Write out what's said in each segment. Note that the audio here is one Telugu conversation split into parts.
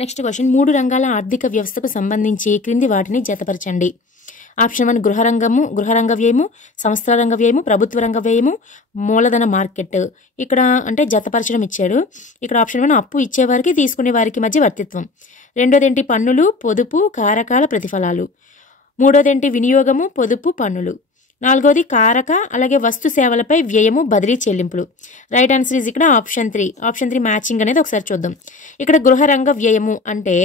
నెక్స్ట్ క్వశ్చన్ 3 రంగాల ఆర్థిక వ్యవస్థకు సంబంధించి క్రింది వాటిని జతపరచండి. ఆప్షన్ 1 గృహరంగ వ్యయము, సంస్థల రంగ వ్యయము, ప్రభుత్వ రంగ వ్యయము, మూలధన మార్కెట్. ఇక్కడ అంటే జతపరచడం ఇచ్చాడు. ఇక్కడ ఆప్షన్ 1 అప్పు ఇచ్చేవారికి తీసుకునే వారికి మధ్య వర్తిత్వం. రెండోది ఏంటి? పన్నులు, పొదుపు, కారకాల ప్రతిఫలాలు. మూడోది ఏంటి? వినియోగము, పొదుపు, పన్నులు. నాలుగోది కారక అలాగే వస్తు సేవలపై వ్యయము, బదిలీ, చెల్లింపులు. రైట్ ఆన్సర్ ఇస్ ఇక్కడ ఆప్షన్ 3. ఆప్షన్ 3 మ్యాచింగ్ అనేది ఒకసారి చూద్దాం. ఇక్కడ గృహరంగ వ్యయము అంటే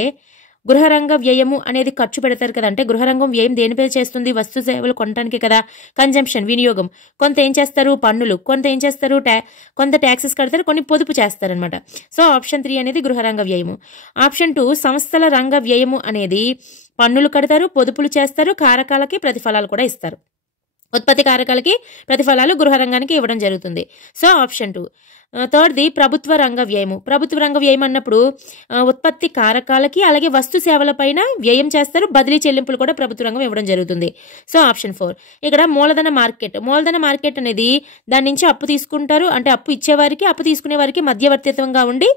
గృహరంగ వ్యయము అనేది ఖర్చు పెడతారు కదా, అంటే గృహరంగం వ్యయం దేనిపై చేస్తుంది? వస్తు సేవలు కొనడానికి కదా, కన్జంప్షన్, వినియోగం. కొంత ఏం చేస్తారు? పన్నులు. కొంత ఏం చేస్తారు? కొంత ట్యాక్సెస్ కడతారు, కొన్ని పొదుపు చేస్తారనమాట. సో ఆప్షన్ 3 అనేది గృహరంగ వ్యయము. ఆప్షన్ 2 సంస్థల రంగ వ్యయము అనేది పన్నులు కడతారు, పొదుపులు చేస్తారు, కారకాలకి ప్రతిఫలాలు కూడా ఇస్తారు. ఉత్పత్తి కారకాలకి ప్రతిఫలాలు గృహరంగానికి ఇవ్వడం జరుగుతుంది. So option 2. థర్డ్ది ప్రభుత్వ రంగ వ్యయము. ప్రభుత్వ రంగ వ్యయం అన్నప్పుడు ఉత్పత్తి కారకాలకి అలాగే వస్తు సేవలపైన వ్యయం చేస్తారు, బదిలీ చెల్లింపులు కూడా ప్రభుత్వ రంగం ఇవ్వడం జరుగుతుంది. So option 4. ఇక్కడ మూలధన మార్కెట్. మూలధన మార్కెట్ అనేది దాని నుంచి అప్పు తీసుకుంటారు, అంటే అప్పు ఇచ్చేవారికి అప్పు తీసుకునే వారికి మధ్యవర్తిత్వంగా ఉండి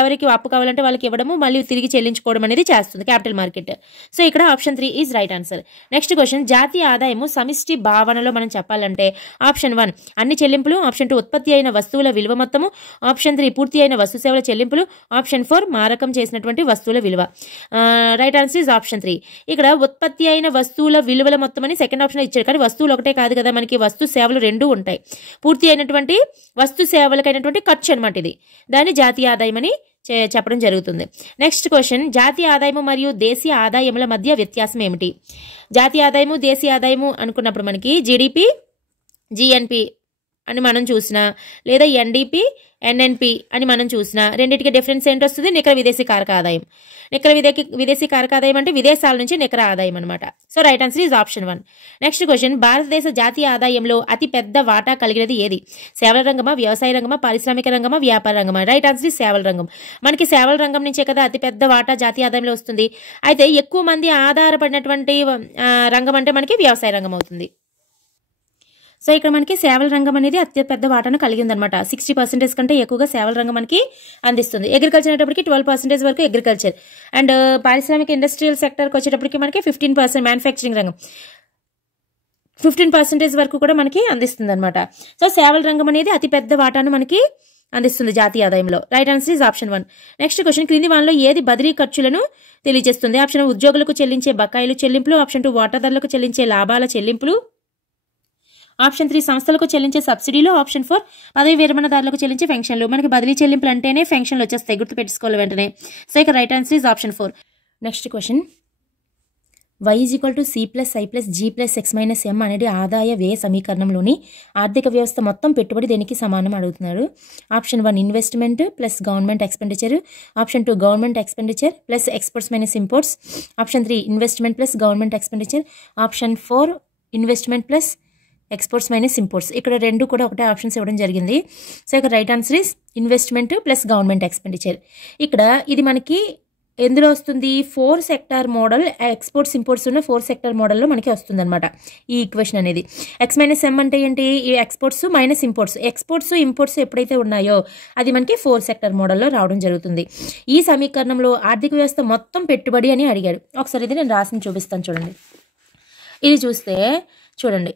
ఎవరికి అప్పు కావాలంటే వాళ్ళకి ఇవ్వడము, మళ్ళీ తిరిగి చెల్లించుకోవడం అనేది చేస్తుంది, క్యాపిటల్ మార్కెట్. సో ఇక్కడ option 3 is right answer. Next question జాతీయ ఆదాయము సమిష్టి భావనలో మనం చెప్పాలంటే ఆప్షన్ 1 అన్ని చెల్లింపులు, ఆప్షన్ 2 ఉత్పత్తి అయిన వస్తువుల విలువ మొత్తము, ఆప్షన్ 3 పూర్తి అయిన వస్తు సేవల చెల్లింపులు, ఆప్షన్ 4 మారకం చేసినటువంటి వస్తువుల విలువ. Right answer is option 3. ఇక్కడ ఉత్పత్తి అయిన వస్తువుల విలువల మొత్తం అని సెకండ్ ఆప్షన్ ఇచ్చారు, కానీ వస్తువులు ఒకటే కాదు కదా, మనకి వస్తు సేవలు 2 ఉంటాయి. పూర్తి అయినటువంటి వస్తు సేవలకైనటువంటి ఖర్చు అనమాట ఇది, దాన్ని జాతీయ ఆదాయం అని చెప్పడం జరుగుతుంది. నెక్స్ట్ క్వశ్చన్ జాతీయ ఆదాయము మరియు దేశీయ ఆదాయముల మధ్య వ్యత్యాసం ఏమిటి? జాతీయ ఆదాయము దేశీయ ఆదాయము అనుకున్నప్పుడు మనకి జీడిపి, జిఎన్పి అని మనం చూసినా, లేదా ఎన్డిపి, ఎన్ఎన్పి అని మనం చూసినా, రెండింటికి డిఫరెన్స్ ఏంటి వస్తుంది? నికర విదేశీ కారక ఆదాయం. నికర విదేశీ కారక ఆదాయం అంటే విదేశాల నుంచి నికర ఆదాయం అనమాట. So right answer is option 1. Next question భారతదేశ జాతీయ ఆదాయంలో అతి పెద్ద వాటా కలిగినది ఏది? సేవల రంగమా, వ్యవసాయ రంగమా, పారిశ్రామిక రంగమా, వ్యాపార రంగమా? రైట్ ఆన్సర్ ఈజ్ సేవల రంగం. మనకి సేవల రంగం నుంచే కదా అతి పెద్ద వాటా జాతీయ ఆదాయంలో వస్తుంది. అయితే ఎక్కువ మంది ఆధారపడినటువంటి రంగం అంటే మనకి వ్యవసాయ రంగం అవుతుంది. సో ఇక్కడ మనకి సేవల రంగం అనేది అత్యపెద్ద వాటాను కలిగిందనమాట. 60% కంటే ఎక్కువగా సేవల రంగం మనకి అందిస్తుంది. అగ్రికల్చర్ అనేటప్పటికి 12% వరకు అగ్రికల్చర్, అండ్ పారిశ్రామిక ఇండస్ట్రియల్ సెక్టర్కి వచ్చేటప్పటికి మనకి 15%, మ్యానుఫ్యాక్చరింగ్ రంగం 15% వరకు కూడా మనకి అందిస్తుంది అనమాట. సో సేవల రంగం అనేది అతిపెద్ద వాటాను మనకి అందిస్తుంది జాతీయ ఆదాయంలో. Right answer is option 1. Next question క్రింది వాటిలో ఏది బదిలీ ఖర్చులను తెలియజేస్తుంది? ఆప్షన్ 1 ఉద్యోగులకు చెల్లించే బకాయిలు చెల్లింపులు, ఆప్షన్ 2 వాటాదారులకు చెల్లించే లాభాల చెల్లింపులు, ఆప్షన్ 3 సంస్థలకు చెల్లించే సబ్సిడీలు, ఆప్షన్ 4 పదవి విరమణదారులకు చెల్లించే పెన్షన్లు. మనకి బదిలీ చెల్లింపులు అంటేనే పెన్షన్లు వచ్చేస్తాయి, గుర్తు పెట్టుకోవాలి వెంటనే. సో ఇక right answer is option 4. Next question y = c + i + g + x - m అనేది ఆదాయ వ్యయ సమీకరణంలోని ఆర్థిక వ్యవస్థ మొత్తం పెట్టుబడి దేనికి సమానం అడుగుతున్నారు. Option 1 investment plus government expenditure, option 2 government expenditure plus exports minus imports, option 3 investment plus government expenditure, option 4 investment plus exports minus imports. ఇక్కడ రెండు కూడా ఒకటే ఆప్షన్స్ ఇవ్వడం జరిగింది. సో ఇక్కడ right answer is investment plus government expenditure. ఇక్కడ ఇది మనకి ఎందులో వస్తుంది? 4 సెక్టార్ మోడల్, ఎక్స్పోర్ట్స్ ఇంపోర్ట్స్ ఉన్న 4 సెక్టార్ మోడల్లో మనకి వస్తుంది అనమాట ఈ ఈక్వేషన్ అనేది. X - M అంటే ఏంటి? ఈ exports minus imports. Exports imports ఎప్పుడైతే ఉన్నాయో అది మనకి 4 సెక్టార్ మోడల్లో రావడం జరుగుతుంది. ఈ సమీకరణంలో ఆర్థిక వ్యవస్థ మొత్తం పెట్టుబడి అని అడిగారు. ఒకసారి ఇది నేను రాసి చూపిస్తాను చూడండి. ఇది చూస్తే చూడండి,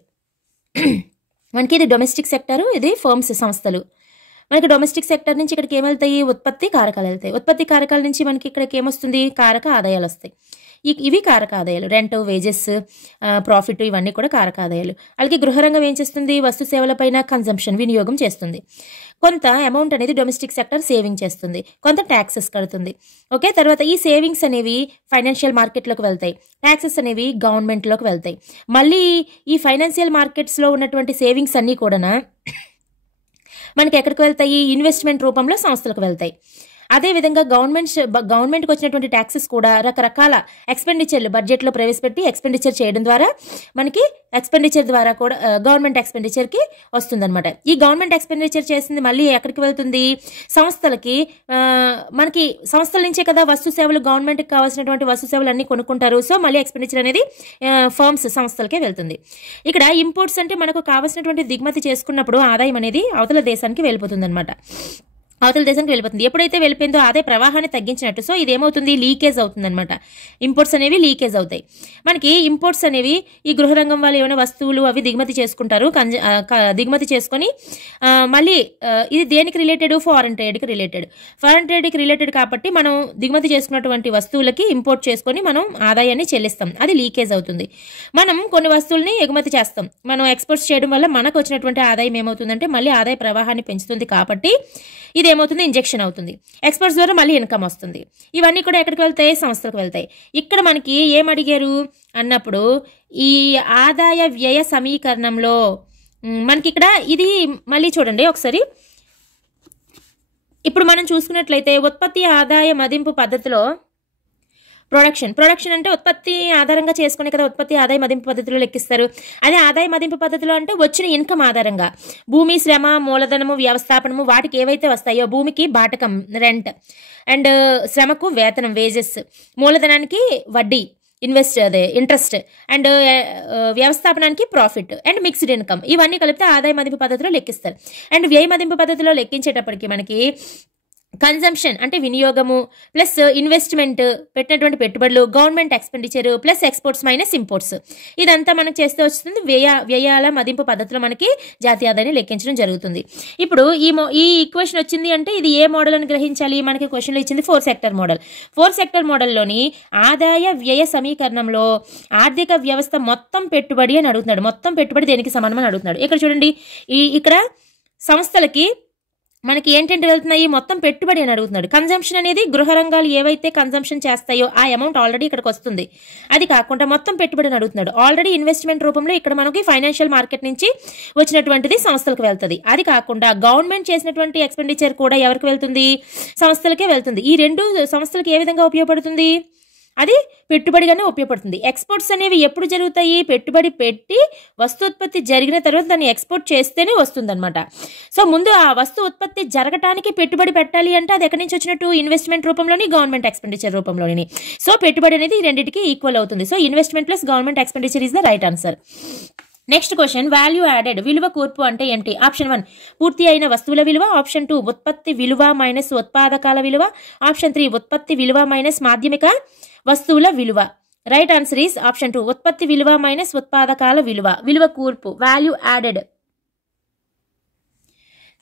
మనకి ఇది డొమెస్టిక్ సెక్టర్, ఇది ఫర్మ్స్ సంస్థలు. మనకి డొమెస్టిక్ సెక్టర్ నుంచి ఇక్కడికి ఏమెళ్తాయి? ఉత్పత్తి కారకాలు వెళ్తాయి. ఉత్పత్తి కారకాల నుంచి మనకి ఇక్కడికి ఏమొస్తుంది? కారక ఆదాయాలు వస్తాయి. ఇవి కారక ఆదాయాలు, రెంట్, వేజెస్, ప్రాఫిట్, ఇవన్నీ కూడా కారక ఆదాయాలు. అలాగే గృహరంగం ఏం చేస్తుంది? వస్తు సేవలపైన కన్జంప్షన్, వినియోగం చేస్తుంది. కొంత అమౌంట్ అనేది డొమెస్టిక్ సెక్టర్ సేవింగ్ చేస్తుంది, కొంత ట్యాక్సెస్ కడుతుంది. ఓకే, తర్వాత ఈ సేవింగ్స్ అనేవి ఫైనాన్షియల్ మార్కెట్లోకి వెళ్తాయి, ట్యాక్సెస్ అనేవి గవర్నమెంట్లోకి వెళ్తాయి. మళ్ళీ ఈ ఫైనాన్షియల్ మార్కెట్స్లో ఉన్నటువంటి సేవింగ్స్ అన్నీ కూడా మనకి ఎక్కడికి వెళ్తాయి? ఇన్వెస్ట్మెంట్ రూపంలో సంస్థలకు వెళ్తాయి. అదేవిధంగా గవర్నమెంట్కి వచ్చినటువంటి ట్యాక్సెస్ కూడా రకరకాల ఎక్స్పెండిచర్లు బడ్జెట్లో ప్రవేశపెట్టి ఎక్స్పెండిచర్ చేయడం ద్వారా మనకి ఎక్స్పెండిచర్ ద్వారా కూడా గవర్నమెంట్ ఎక్స్పెండిచర్కి వస్తుందన్నమాట. ఈ గవర్నమెంట్ ఎక్స్పెండిచర్ చేసింది మళ్ళీ ఎక్కడికి వెళ్తుంది? సంస్థలకి. మనకి సంస్థల నుంచే కదా వస్తు సేవలు, గవర్నమెంట్కి కావాల్సినటువంటి వస్తు సేవలు అన్ని కొనుక్కుంటారు. సో మళ్ళీ ఎక్స్పెండిచర్ అనేది ఫర్మ్స్, సంస్థలకే వెళ్తుంది. ఇక్కడ ఇంపోర్ట్స్ అంటే మనకు కావాల్సినటువంటి దిగుమతి చేసుకున్నప్పుడు ఆదాయం అనేది అవతల దేశానికి వెళ్ళిపోతుంది అనమాట. అవతల దేశానికి వెళ్ళిపోతుంది. ఎప్పుడైతే వెళ్ళిపోయిందో ఆదాయ ప్రవాహాన్ని తగ్గించినట్టు. సో ఇదేమవుతుంది, లీకేజ్ అవుతుంది అనమాట. ఇంపోర్ట్స్ అనేవి లీకేజ్ అవుతాయి. మనకి ఇంపోర్ట్స్ అనేవి ఈ గృహ రంగం వాళ్ళు ఏమైనా వస్తువులు అవి దిగుమతి చేసుకుంటారు. దిగుమతి చేసుకొని మళ్ళీ ఇది దేనికి రిలేటెడ్, ఫారెన్ ట్రేడ్కి రిలేటెడ్. ఫారెన్ ట్రేడ్కి రిలేటెడ్ కాబట్టి మనం దిగుమతి చేసుకున్నటువంటి వస్తువులకి ఇంపోర్ట్ చేసుకొని మనం ఆదాయాన్ని చెల్లిస్తాం. అది లీకేజ్ అవుతుంది. మనం కొన్ని వస్తువుల్ని ఎగుమతి చేస్తాం. మనం ఎక్స్పోర్ట్స్ చేయడం వల్ల మనకు వచ్చినటువంటి ఆదాయం ఏమవుతుందంటే మళ్ళీ ఆదాయ ప్రవాహాన్ని పెంచుతుంది. కాబట్టి ఇదేమవుతుంది, ఇంజెక్షన్ అవుతుంది. ఎక్స్పోర్ట్స్ ద్వారా మళ్ళీ ఇన్కమ్ వస్తుంది. ఇవన్నీ కూడా ఎక్కడికి వెళ్తాయి, సంస్థలకు వెళ్తాయి. ఇక్కడ మనకి ఏం అడిగారు అన్నప్పుడు ఈ ఆదాయ వ్యయ సమీకరణంలో మనకి ఇక్కడ ఇది మళ్ళీ చూడండి ఒకసారి. ఇప్పుడు మనం చూసుకున్నట్లయితే ఉత్పత్తి ఆదాయ మదింపు పద్ధతిలో ప్రొడక్షన్ అంటే ఉత్పత్తి ఆధారంగా చేసుకునే కదా ఉత్పత్తి ఆదాయ మదింపు పద్ధతిలో లెక్కిస్తారు. అదే ఆదాయ మదింపు పద్ధతిలో అంటే వచ్చిన ఇన్కమ్ ఆధారంగా భూమి, శ్రమ, మూలధనము, వ్యవస్థాపనము వాటికి ఏవైతే వస్తాయో, భూమికి బాటకం రెంట్, అండ్ శ్రమకు వేతనం వేజెస్, మూలధనానికి వడ్డీ ఇంట్రెస్ట్, అండ్ వ్యవస్థాపనానికి ప్రాఫిట్ అండ్ మిక్స్డ్ ఇన్కమ్, ఇవన్నీ కలిపితే ఆదాయ మదింపు పద్ధతిలో లెక్కిస్తారు. అండ్ వ్యయ మదింపు పద్ధతిలో లెక్కించేటప్పటికి మనకి కన్జంప్షన్ అంటే వినియోగము ప్లస్ ఇన్వెస్ట్మెంట్ పెట్టినటువంటి పెట్టుబడులు, government expenditure plus exports minus imports, ఇదంతా మనకు చేస్తే వస్తుంది వ్యయాల మదింపు పద్ధతిలో మనకి జాతీయ ఆదాయాన్ని లెక్కించడం జరుగుతుంది. ఇప్పుడు ఈ ఈక్వేషన్ వచ్చింది అంటే ఇది ఏ మోడల్ అని గ్రహించాలి. మనకి క్వశ్చన్లో ఇచ్చింది 4 సెక్టర్ మోడల్. 4 సెక్టర్ మోడల్లోని ఆదాయ వ్యయ సమీకరణంలో ఆర్థిక వ్యవస్థ మొత్తం పెట్టుబడి అని అడుగుతున్నాడు. మొత్తం పెట్టుబడి దేనికి సమానం అని అడుగుతున్నాడు. ఇక్కడ చూడండి, ఇక్కడ సంస్థలకి మనకి ఏంటంటే వెళ్తున్నాయి, మొత్తం పెట్టుబడి అని అడుగుతున్నాడు. కన్జంప్షన్ అనేది గృహ రంగాలు ఏవైతే కన్జంప్షన్ చేస్తాయో ఆ అమౌంట్ ఆల్రెడీ ఇక్కడికి వస్తుంది. అది కాకుండా మొత్తం పెట్టుబడి అని అడుగుతున్నాడు. ఆల్రెడీ ఇన్వెస్ట్మెంట్ రూపంలో ఇక్కడ మనకి ఫైనాన్షియల్ మార్కెట్ నుంచి వచ్చినటువంటిది సంస్థలకు వెళ్తుంది. అది కాకుండా గవర్నమెంట్ చేసినటువంటి ఎక్స్పెండిచర్ కూడా ఎవరికి వెళ్తుంది, సంస్థలకే వెళ్తుంది. ఈ రెండు సంస్థలకు ఏ విధంగా ఉపయోగపడుతుంది, అది పెట్టుబడిగానే ఉపయోగపడుతుంది. ఎక్స్పోర్ట్స్ అనేవి ఎప్పుడు జరుగుతాయి, పెట్టుబడి పెట్టి వస్తు ఉత్పత్తి జరిగిన తర్వాత దాన్ని ఎక్స్పోర్ట్ చేస్తేనే వస్తుందన్నమాట. సో ముందు ఆ వస్తు ఉత్పత్తి జరగటానికి పెట్టుబడి పెట్టాలి అంటే అది ఎక్కడి నుంచి వచ్చినట్టు, ఇన్వెస్ట్మెంట్ రూపంలోని, గవర్నమెంట్ ఎక్స్పెండిచర్ రూపంలోని. సో పెట్టుబడి అనేది ఈ రెండింటికి ఈక్వల్ అవుతుంది. So investment plus government expenditure is the right answer. Next question, value added విలువ కూర్పు అంటే ఏంటి? ఆప్షన్ 1 పూర్తి అయిన వస్తువుల విలువ, ఆప్షన్ 2 ఉత్పత్తి విలువ మైనస్ ఉత్పాదకాల విలువ, ఆప్షన్ 3 ఉత్పత్తి విలువ మైనస్ మాధ్యమిక వస్తువుల విలువ. రైట్ ఆన్సర్ ఈస్ ఆప్షన్ 2 ఉత్పత్తి విలువ మైనస్ ఉత్పాదకాల విలువ, విలువ కూర్పు, వాల్యూ యాడెడ్.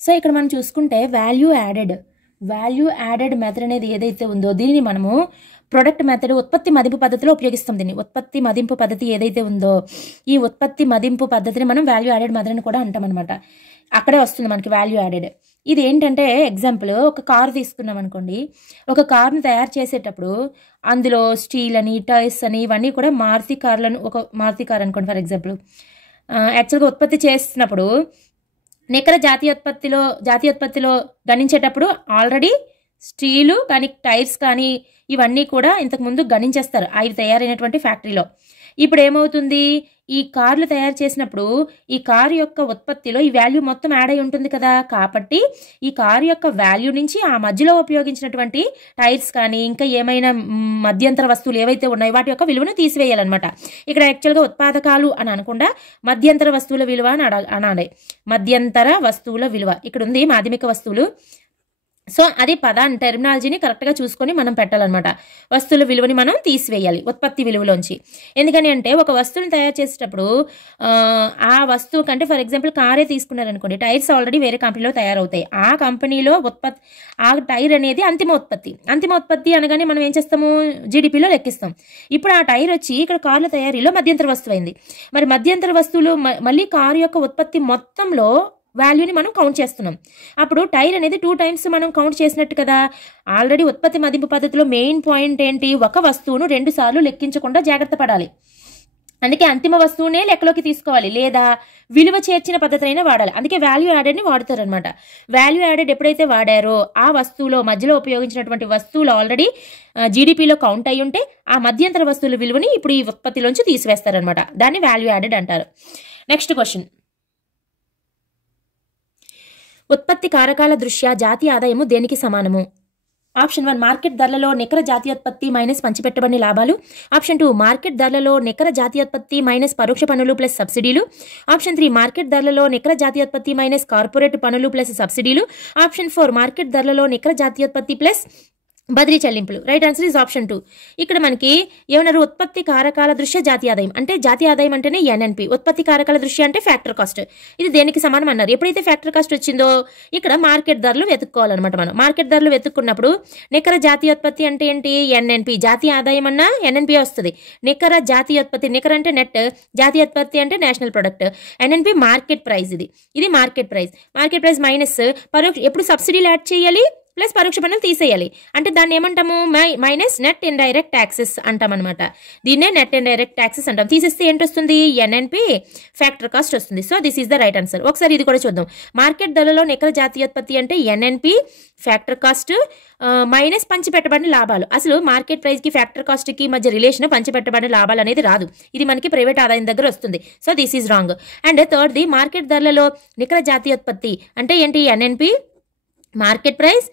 సో ఇక్కడ మనం చూసుకుంటే వాల్యూ యాడెడ్ మెథడ్ అనేది ఏదైతే ఉందో దీనిని మనము ప్రొడక్ట్ మెథడ్ ఉత్పత్తి మదింపు పద్ధతిలో ఉపయోగిస్తాం. దీన్ని ఉత్పత్తి మదింపు పద్ధతి ఏదైతే ఉందో ఈ ఉత్పత్తి మదింపు పద్ధతిని మనం వాల్యూ యాడెడ్ మెథడ్ అని కూడా అంటాం అనమాట. అక్కడే వస్తుంది మనకి వాల్యూ యాడెడ్. ఇది ఏంటంటే ఎగ్జాంపుల్, ఒక కారు తీసుకున్నాం అనుకోండి. ఒక కార్ని తయారు చేసేటప్పుడు అందులో స్టీల్ అని, టైర్స్ అని, ఇవన్నీ కూడా మారుతి కార్ అనుకోండి ఫర్ ఎగ్జాంపుల్. యాక్చువల్గా ఉత్పత్తి చేసినప్పుడు నికర జాతీయోత్పత్తిలో గణించేటప్పుడు ఆల్రెడీ స్టీలు కానీ, టైర్స్ కానీ ఇవన్నీ కూడా ఇంతకుముందు గణించేస్తారు అవి తయారైనటువంటి ఫ్యాక్టరీలో. ఇప్పుడు ఏమవుతుంది, ఈ కార్లు తయారు చేసినప్పుడు ఈ కారు యొక్క ఉత్పత్తిలో ఈ వాల్యూ మొత్తం యాడ్ అయి ఉంటుంది కదా. కాబట్టి ఈ కారు యొక్క వాల్యూ నుంచి ఆ మధ్యలో ఉపయోగించినటువంటి టైర్స్ కానీ ఇంకా ఏమైనా మధ్యంతర వస్తువులు ఏవైతే ఉన్నాయో వాటి యొక్క విలువను తీసివేయాలన్నమాట. ఇక్కడ యాక్చువల్గా ఉత్పాదకాలు అని అనకుండా మధ్యంతర వస్తువుల విలువ అని అనాలి. మధ్యంతర వస్తువుల విలువ ఇక్కడ ఉంది, మాధ్యమిక వస్తువులు. సో అది టెర్మినాలజీని కరెక్ట్గా చూసుకొని మనం పెట్టాలన్నమాట. వస్తువుల విలువని మనం తీసివేయాలి ఉత్పత్తి విలువలోంచి. ఎందుకని అంటే ఒక వస్తువుని తయారు చేసేటప్పుడు ఆ వస్తువు కంటే ఫర్ ఎగ్జాంపుల్ కారే తీసుకున్నారనుకోండి, టైర్స్ ఆల్రెడీ వేరే కంపెనీలో తయారవుతాయి. ఆ కంపెనీలో ఆ టైర్ అనేది అంతిమ ఉత్పత్తి అనగానే మనం ఏం చేస్తాము, జీడిపిలో లెక్కిస్తాం. ఇప్పుడు ఆ టైర్ వచ్చి ఇక్కడ కార్ల తయారీలో మధ్యంతర వస్తువు అయింది. మరి మధ్యంతర వస్తువులు మళ్ళీ కారు యొక్క ఉత్పత్తి మొత్తంలో వాల్యూని మనం కౌంట్ చేస్తున్నాం. అప్పుడు టైర్ అనేది 2 times మనం కౌంట్ చేసినట్టు కదా. ఆల్రెడీ ఉత్పత్తి మదింపు పద్ధతిలో మెయిన్ పాయింట్ ఏంటి, ఒక వస్తువును 2 సార్లు లెక్కించకుండా జాగ్రత్త పడాలి. అందుకే అంతిమ వస్తువునే లెక్కలోకి తీసుకోవాలి, లేదా విలువ చేర్చిన పద్ధతినైనా వాడాలి. అందుకే వాల్యూ యాడెడ్ని వాడతారనమాట. వాల్యూ యాడెడ్ ఎప్పుడైతే వాడారో ఆ వస్తువులో మధ్యలో ఉపయోగించినటువంటి వస్తువులు ఆల్రెడీ జీడిపిలో కౌంట్ అయి ఉంటే ఆ మధ్యంతర వస్తువుల విలువని ఇప్పుడు ఈ ఉత్పత్తిలోంచి తీసివేస్తారనమాట. దాన్ని వాల్యూ యాడెడ్ అంటారు. నెక్స్ట్ క్వశ్చన్, ఉత్పత్తి కారకాల దృష్ట్యా జాతీయ ఆదాయము దేనికి సమానము? ఆప్షన్ 1 మార్కెట్ ధరలలో నికర జాతీయోత్పత్తి మైనస్ పంచిపెట్టబడిన లాభాలు. ఆప్షన్ 2 మార్కెట్ ధరలలో నికర జాతీయోత్పత్తి మైనస్ పరోక్ష పన్నులు ప్లస్ సబ్సిడీలు. ఆప్షన్ 3 మార్కెట్ ధరలలో నికర జాతీయోత్పత్తి మైనస్ కార్పొరేట్ పన్నులు ప్లస్ సబ్సిడీలు. ఆప్షన్ 4 మార్కెట్ ధరలలో నికర జాతీయోత్పత్తి ప్లస్ బదిలీ చెల్లింపులు. Right answer is option 2. ఇక్కడ మనకి ఏమన్నారు, ఉత్పత్తి కారకాల దృష్ట్యా జాతీయ ఆదాయం అంటే జాతీయ ఆదాయం అంటేనే ఎన్ఎన్పి, ఉత్పత్తి కారకాల దృష్ట్యా అంటే ఫ్యాక్టర్ కాస్ట్. ఇది దేనికి సమానం అన్నారు. ఎప్పుడైతే ఫ్యాక్టర్ కాస్ట్ వచ్చిందో ఇక్కడ మార్కెట్ ధరలు వెతుక్కోవాలన్నమాట. మనం మార్కెట్ ధరలు వెతుక్కున్నప్పుడు నికర జాతీయోత్పత్తి అంటే ఏంటి, ఎన్ఎన్పి. జాతీయ ఆదాయం అన్నా ఎన్ఎన్పి వస్తుంది. నికర జాతీయోత్పత్తి, నికర అంటే నెట్, జాతీయోత్పత్తి అంటే national product, NNP market price. ఇది market price. Market price minus పరోక్ష, ఎప్పుడు సబ్సిడీలు యాడ్ చేయాలి ప్లస్ పరోక్ష పన్నులు తీసేయాలి. అంటే దాన్ని ఏమంటాము, మైనస్ నెట్ ఇండైరెక్ట్ ట్యాక్సెస్ అంటాం అనమాట. దీన్నే నెట్ ఇండైరెక్ట్ ట్యాక్సెస్ అంటాం. తీసేస్తే ఏంటొస్తుంది, ఎన్ఎన్పి ఫ్యాక్టర్ కాస్ట్ వస్తుంది. So this is the right answer. ఒకసారి ఇది కూడా చూద్దాం. మార్కెట్ ధరలలో నికర జాతీయోత్పత్తి అంటే ఎన్ఎన్పి ఫ్యాక్టర్ కాస్ట్ మైనస్ పంచిపెట్టబడిన లాభాలు. అసలు మార్కెట్ ప్రైస్ కి ఫ్యాక్టర్ కాస్ట్ కి మధ్య రిలేషన్ పంచిపెట్టబడిన లాభాలు అనేది రాదు. ఇది మనకి ప్రైవేట్ ఆదాయం దగ్గర వస్తుంది. So this is wrong. And థర్డ్ది మార్కెట్ ధరలలో నికర జాతీయోత్పత్తి అంటే ఏంటి, NNP market price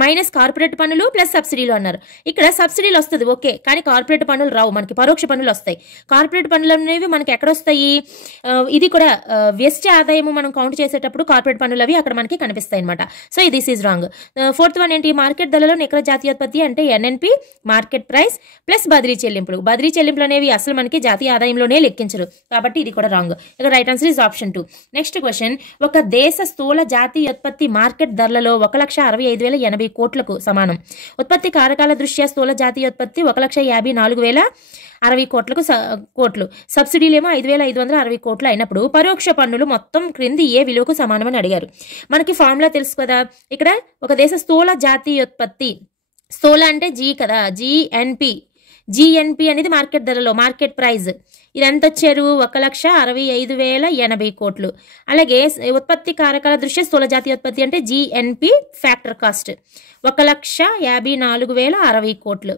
minus corporate పన్నులు ప్లస్ సబ్సిడీలు అన్నారు. ఇక్కడ సబ్సిడీలు వస్తుంది ఓకే, కానీ కార్పొరేట్ పన్నులు రావు, మనకి పరోక్ష పన్నులు వస్తాయి. కార్పొరేట్ పన్నులు అనేవి మనకి ఎక్కడ వస్తాయి, ఇది కూడా వ్యష్టి ఆదాయము మనం కౌంట్ చేసేటప్పుడు కార్పొరేట్ పన్నులు అవి అక్కడ మనకి కనిపిస్తాయి అనమాట. So this is wrong. Fourth one ఏంటి, మార్కెట్ ధరలో నికర జాతీయోత్పత్తి అంటే ఎన్ఎన్పి మార్కెట్ ప్రైస్ ప్లస్ బదిలీ చెల్లింపులు. బదిలీ చెల్లింపులు అనేవి అసలు మనకి జాతీయ ఆదాయంలోనే లెక్కించరు, కాబట్టి ఇది కూడా రాంగ్. ఇక్కడ right answer is option 2. Next question, ఒక దేశ స్థూల జాతీయోత్పత్తి మార్కెట్ ధరలలో 1,65,080 కోట్లకు సమానం. ఉత్పత్తి కారకాల దృష్ట్యా స్థూల జాతీయోత్పత్తి 1,54,060 కోట్లు, సబ్సిడీలేమో 5,560 కోట్లు అయినప్పుడు పరోక్ష పన్నులు మొత్తం క్రింది ఏ విలువకు సమానమని అడిగారు. మనకి ఫార్ములా తెలుసు కదా. ఇక్కడ ఒక దేశ స్థూల జాతీయోత్పత్తి, స్థూల అంటే జీ కదా, జిఎన్పి అనేది మార్కెట్ ధరలో మార్కెట్ ప్రైస్. ఇది ఎంత వచ్చారు, 1,65,080 కోట్లు. అలాగే ఉత్పత్తి కారకాల దృష్ట్యా స్థూల జాతీయోత్పత్తి అంటే జిఎన్పి ఫ్యాక్టర్ కాస్ట్ 1,54,060 కోట్లు,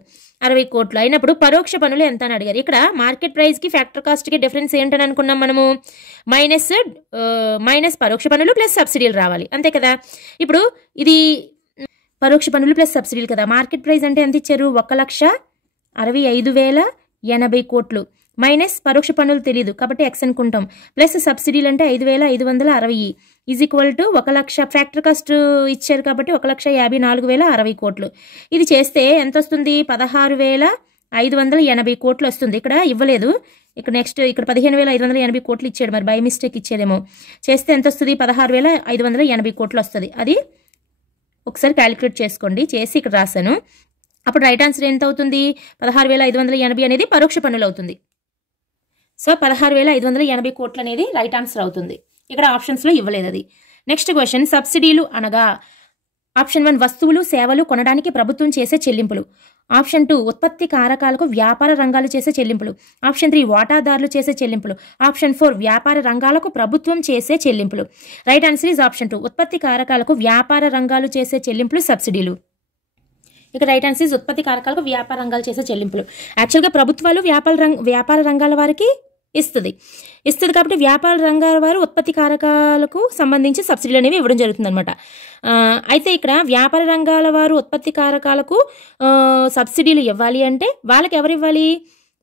60 కోట్లు అయినప్పుడు పరోక్ష పన్నులు ఎంత అని అడిగారు. ఇక్కడ మార్కెట్ ప్రైస్ కి ఫ్యాక్టర్ కాస్ట్ కి డిఫరెన్స్ ఏంటని అనుకున్నాం మనము, మైనస్ పరోక్ష పన్నులు ప్లస్ సబ్సిడీలు రావాలి, అంతే కదా. ఇప్పుడు ఇది పరోక్ష పన్నులు ప్లస్ సబ్సిడీలు కదా. మార్కెట్ ప్రైస్ అంటే ఎంత ఇచ్చారు, 1,65,080 కోట్లు మైనస్ పరోక్ష పన్నులు తెలియదు కాబట్టి ఎక్స్ అనుకుంటాం, ప్లస్ సబ్సిడీలు అంటే 5,560 is equal to 1,00,000 factor cost ఇచ్చారు కాబట్టి 1,54,060 కోట్లు. ఇది చేస్తే ఎంత వస్తుంది, 16,580 కోట్లు వస్తుంది. ఇక్కడ ఇవ్వలేదు, ఇక్కడ నెక్స్ట్ ఇక్కడ 15,580 కోట్లు ఇచ్చాడు, మరి బై మిస్టేక్ ఇచ్చేదేమో. చేస్తే ఎంత వస్తుంది, 16,580 కోట్లు వస్తుంది. అది ఒకసారి క్యాలిక్యులేట్ చేసుకోండి, చేసి ఇక్కడ రాశాను. అప్పుడు రైట్ ఆన్సర్ ఎంత అవుతుంది, 16,580 అనేది పరోక్ష పన్నులు అవుతుంది. సో 16,580 కోట్లు అనేది రైట్ ఆన్సర్ అవుతుంది. ఇక్కడ ఆప్షన్స్లో ఇవ్వలేదు అది. నెక్స్ట్ క్వశ్చన్, సబ్సిడీలు అనగా ఆప్షన్ 1 వస్తువులు సేవలు కొనడానికి ప్రభుత్వం చేసే చెల్లింపులు. ఆప్షన్ 2 ఉత్పత్తి కారకాలకు వ్యాపార రంగాలు చేసే చెల్లింపులు. ఆప్షన్ 3 వాటాదారులు చేసే చెల్లింపులు. ఆప్షన్ 4 వ్యాపార రంగాలకు ప్రభుత్వం చేసే చెల్లింపులు. రైట్ ఆన్సర్ ఈజ్ ఆప్షన్ 2 ఉత్పత్తి కారకాలకు వ్యాపార రంగాలు చేసే చెల్లింపులు సబ్సిడీలు. ఇక రైట్ ఆన్సర్ ఈజ్ ఉత్పత్తి కారకాలకు వ్యాపార రంగాలు చేసే చెల్లింపులు. యాక్చువల్గా ప్రభుత్వాలు వ్యాపార రంగాల వారికి ఇస్తుంది కాబట్టి వ్యాపార రంగాల వారు ఉత్పత్తి కారకాలకు సంబంధించి సబ్సిడీలు అనేవి ఇవ్వడం జరుగుతుంది అనమాట. అయితే ఇక్కడ వ్యాపార రంగాల వారు ఉత్పత్తి కారకాలకు సబ్సిడీలు ఇవ్వాలి అంటే వాళ్ళకి ఎవరు ఇవ్వాలి,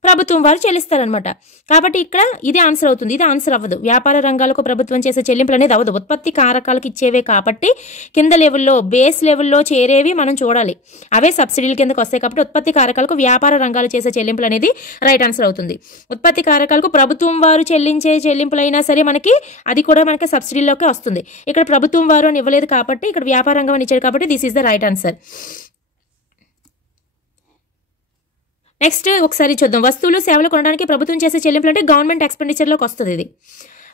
ప్రభుత్వం వారు చెల్లిస్తారనమాట. కాబట్టి ఇక్కడ ఇది ఆన్సర్ అవుతుంది, ఇది ఆన్సర్ అవ్వదు. వ్యాపార రంగాలకు ప్రభుత్వం చేసే చెల్లింపులు అనేది అవ్వదు, ఉత్పత్తి కారకాలకు ఇచ్చేవే కాబట్టి కింద లెవెల్లో బేస్ లెవెల్లో చేరేవి మనం చూడాలి, అవే సబ్సిడీల కిందకు వస్తాయి. కాబట్టి ఉత్పత్తి కారకాలకు వ్యాపార రంగాలు చేసే చెల్లింపులు అనేది రైట్ ఆన్సర్ అవుతుంది. ఉత్పత్తి కారకాలకు ప్రభుత్వం వారు చెల్లించే చెల్లింపులు అయినా సరే మనకి అది కూడా మనకి సబ్సిడీలోకి వస్తుంది. ఇక్కడ ప్రభుత్వం వారు అని ఇవ్వలేదు కాబట్టి ఇక్కడ వ్యాపార రంగం అని ఇచ్చారు కాబట్టి this is the right answer. Next ఒకసారి చూద్దాం, వస్తువులు సేవలు కొనడానికి ప్రభుత్వం చేసే చెల్లింపులు అంటే గవర్నమెంట్ ఎక్స్పెండిచర్లోకి వస్తుంది. ఇది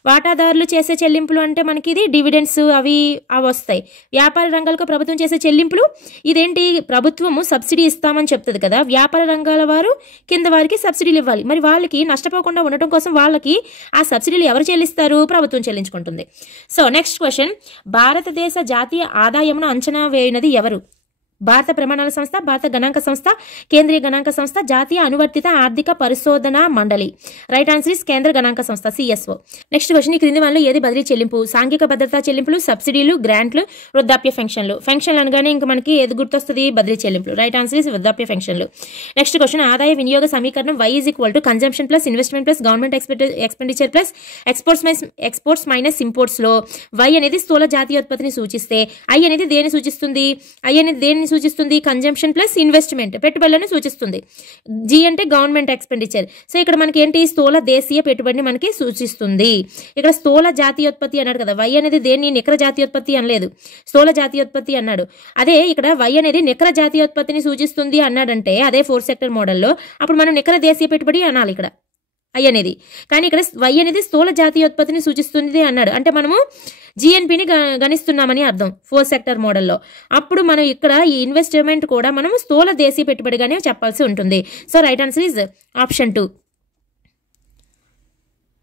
వాటాదారులు చేసే చెల్లింపులు అంటే మనకి ఇది డివిడెండ్స్ అవి వస్తాయి. వ్యాపార రంగాలకు ప్రభుత్వం చేసే చెల్లింపులు ఇదేంటి, ప్రభుత్వము సబ్సిడీ ఇస్తామని చెప్తుంది కదా, వ్యాపార రంగాల వారు కింద వారికి సబ్సిడీలు ఇవ్వాలి. మరి వాళ్ళకి నష్టపోకుండా ఉండటం కోసం వాళ్ళకి ఆ సబ్సిడీలు ఎవరు చెల్లిస్తారు, ప్రభుత్వం చెల్లించుకుంటుంది. సో నెక్స్ట్ క్వశ్చన్, భారతదేశ జాతీయ ఆదాయమును అంచనా వేయనది ఎవరు? భారత ప్రమాణాల సంస్థ, భారత గణాంక సంస్థ, కేంద్రీయ గణాంక సంస్థ, జాతీయ అనువర్తిత ఆర్థిక పరిశోధన మండలి. రైట్ ఆన్సర్ ఇస్ కేంద్ర గణాంక సంస్థ CSO. నెక్స్ట్ క్వశ్చన్, ఈ క్రింది వాటిలో ఏది బదిలీ చెల్లింపు? సాంఘిక భద్రతా చెల్లింపులు, సబ్సిడీలు, గ్రాంట్లు, వృద్ధాప్య పెన్షన్లు. పెన్షన్లు అనగానే ఇంకా మనకి ఏది గుర్తొస్తుంది? బదిలీ చెల్లింపులు. రైట్ ఆన్సర్ ఇస్ వృద్ధాప్య పెన్షన్లు. నెక్స్ట్ క్వశ్చన్, ఆదాయ వినియోగ సమీకరణం Y = consumption plus investment plus government expenditure plus exports minus imports లో Y అనేది స్థూల జాతీయోత్పత్తిని సూచిస్తే I అనేది దేని సూచిస్తుంది? I అనేది దేనిని సూచిస్తుంది? కన్జంప్షన్ ప్లస్ ఇన్వెస్ట్మెంట్, పెట్టుబడులను సూచిస్తుంది. G అంటే గవర్నమెంట్ ఎక్స్పెండిచర్. సో ఇక్కడ మనకి ఏంటి? స్థూల దేశీయ పెట్టుబడిని మనకి సూచిస్తుంది. ఇక్కడ స్థూల జాతీయోత్పత్తి అన్నాడు కదా, Y అనేది దేన్ని? నికర జాతీయోత్పత్తి అనలేదు, స్థూల జాతీయోత్పత్తి అన్నాడు. అదే ఇక్కడ Y అనేది నికర జాతీయోత్పత్తిని సూచిస్తుంది అన్నాడంటే అదే 4 సెక్టర్ మోడల్లో అప్పుడు మనం నికర దేశీయ పెట్టుబడి అనాలి ఇక్కడ I అనేది. కానీ ఇక్కడ Y అనేది స్థూల జాతీయోత్పత్తిని సూచిస్తుంది అన్నాడు అంటే మనము GNPని గణిస్తున్నామని అర్థం 4 సెక్టర్ మోడల్లో. అప్పుడు మనం ఇక్కడ ఈ ఇన్వెస్ట్మెంట్ కూడా మనం స్థూల దేశీయ పెట్టుబడిగానే చెప్పాల్సి ఉంటుంది. So right answer is option 2.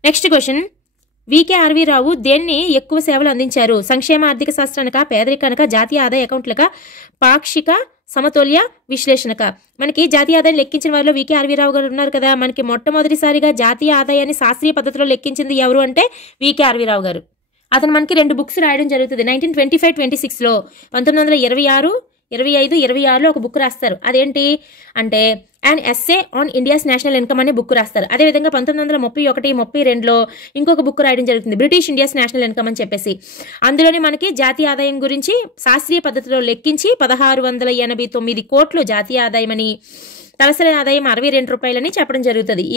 Next question, VKRV రావు దేన్ని ఎక్కువ సేవలు అందించారు? సంక్షేమ ఆర్థిక శాస్త్రానిక, పేదరికానిక, జాతీయ ఆదాయ అకౌంట్లక, పాక్షిక సమతుల్య విశ్లేషణక. మనకి జాతీయ ఆదాయాన్ని లెక్కించిన వారిలో VKRV రావు గారు ఉన్నారు కదా. మనకి మొట్టమొదటిసారిగా జాతీయ ఆదాయాన్ని శాస్త్రీయ పద్ధతిలో లెక్కించింది ఎవరు అంటే VKRV రావు గారు. అతను మనకి 2 బుక్స్ రాయడం జరుగుతుంది. 1925-26లో 1926, 25, 26లో ఒక బుక్ రాస్తారు. అదేంటి అంటే and essay on India's national income అనే బుక్ రాస్తారు. అదేవిధంగా 1931, 32లో ఇంకొక బుక్ రాయడం జరుగుతుంది, బ్రిటిష్ ఇండియాస్ నేషనల్ ఇన్కమ్ అని చెప్పేసి. అందులోనే మనకి జాతీయ ఆదాయం గురించి శాస్త్రీయ పద్ధతిలో లెక్కించి 1689 కోట్లు జాతీయ ఆదాయం అని, తలసరి ఆదాయం 62 రూపాయలని చెప్పడం జరుగుతుంది.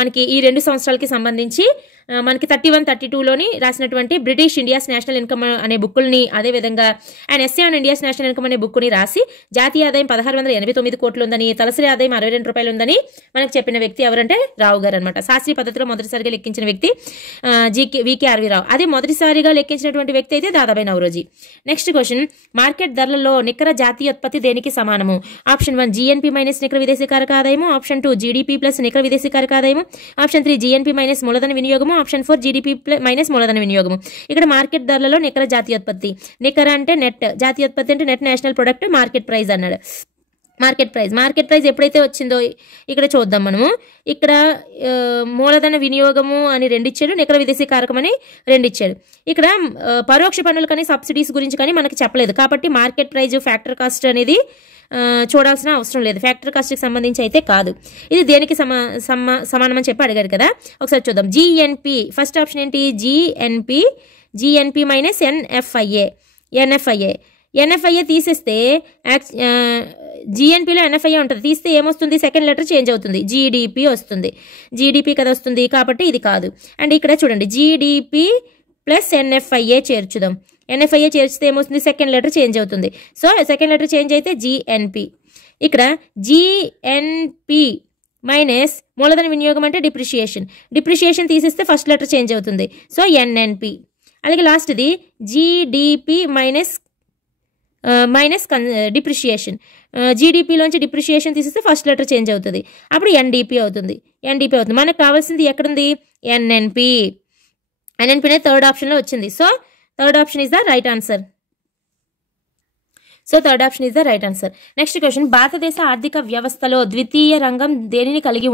మనకి ఈ 2 సంవత్సరాలకి సంబంధించి మనకి 31, 32లోని రాసినటువంటి బ్రిటిష్ ఇండియాస్ నేషనల్ ఇన్కమ్ అనే బుక్కుల్ని, అదేవిధంగా and essay on India's national income అనే బుక్ని రాసి జాతీయ ఆదాయం 1689 కోట్లు ఉందని, తలసరి ఆదాయం 62 రూపాయలు ఉందని మనకు చెప్పిన వ్యక్తి ఎవరంటే రావు గారు అనమాట. శాస్త్రీయ పద్ధతిలో మొదటిసారిగా లెక్కించిన వ్యక్తి VKRV రావు. అదే మొదటిసారిగా లెక్కించినటువంటి వ్యక్తి అయితే Dadabhai Naoroji. Next question, market ధరలలో నికర జాతీయోత్పత్తి దేనికి సమానము? ఆప్షన్ 1 GNP మైనస్ నికర విదేశీకారక ఆదాయము, ఆప్షన్ 2 GDP ప్లస్ నికర విదేశీకారక ఆదాయము, ఆప్షన్ 3 GNP మైనస్ మూలధన వినియోగము, ఆప్షన్ 4 GDP మైనస్ మూలధన వినియోగము. ఇక్కడ మార్కెట్ ధరలలో నికర జాతీయోత్పత్తి, నికర అంటే నెట్, జాతీయోత్పత్తి అంటే net national product, market price అన్నాడు. మార్కెట్ ప్రైస్ ఎప్పుడైతే వచ్చిందో ఇక్కడ చూద్దాం మనము. ఇక్కడ మూలధన వినియోగము అని 2 ఇచ్చాడు, నికర విదేశీ కారకం అని 2 ఇచ్చాడు. ఇక్కడ పరోక్ష పన్నులు కానీ సబ్సిడీస్ గురించి కానీ మనకి చెప్పలేదు కాబట్టి మార్కెట్ ప్రైస్, ఫ్యాక్టర్ కాస్ట్ అనేది చూడాల్సిన అవసరం లేదు. ఫ్యాక్టర్ కాస్ట్కి సంబంధించి అయితే కాదు. ఇది దేనికి సమానం అని చెప్పి అడిగారు కదా, ఒకసారి చూద్దాం. GNP ఫస్ట్ ఆప్షన్ ఏంటి? GNP మైనస్ NFIA తీసేస్తే GNPలో NFIA ఉంటుంది, తీస్తే ఏమొస్తుంది? సెకండ్ లెటర్ చేంజ్ అవుతుంది, GDP వస్తుంది. GDP కదా వస్తుంది కాబట్టి ఇది కాదు. అండ్ ఇక్కడ చూడండి GDP ప్లస్ NFIA చేర్చుదాం. NFIA చేర్చితే ఏమవుతుంది? సెకండ్ లెటర్ చేంజ్ అవుతుంది. సో సెకండ్ లెటర్ చేంజ్ అయితే GNP. ఇక్కడ GNP మైనస్ మూలధన వినియోగం అంటే డిప్రిషియేషన్ తీసేస్తే ఫస్ట్ లెటర్ చేంజ్ అవుతుంది. So NNP. అలాగే లాస్ట్ది GDP మైనస్ డిప్రిషియేషన్. GDPలోంచి డిప్రిషియేషన్ తీసేస్తే ఫస్ట్ లెటర్ చేంజ్ అవుతుంది, అప్పుడు NDP అవుతుంది. మనకు కావాల్సింది ఎక్కడుంది? NNP అనేది థర్డ్ ఆప్షన్లో వచ్చింది. So third option is the right answer. Next question, భారతదేశ ఆర్థిక వ్యవస్థలో ద్వితీయ రంగం దేనిని కలిగి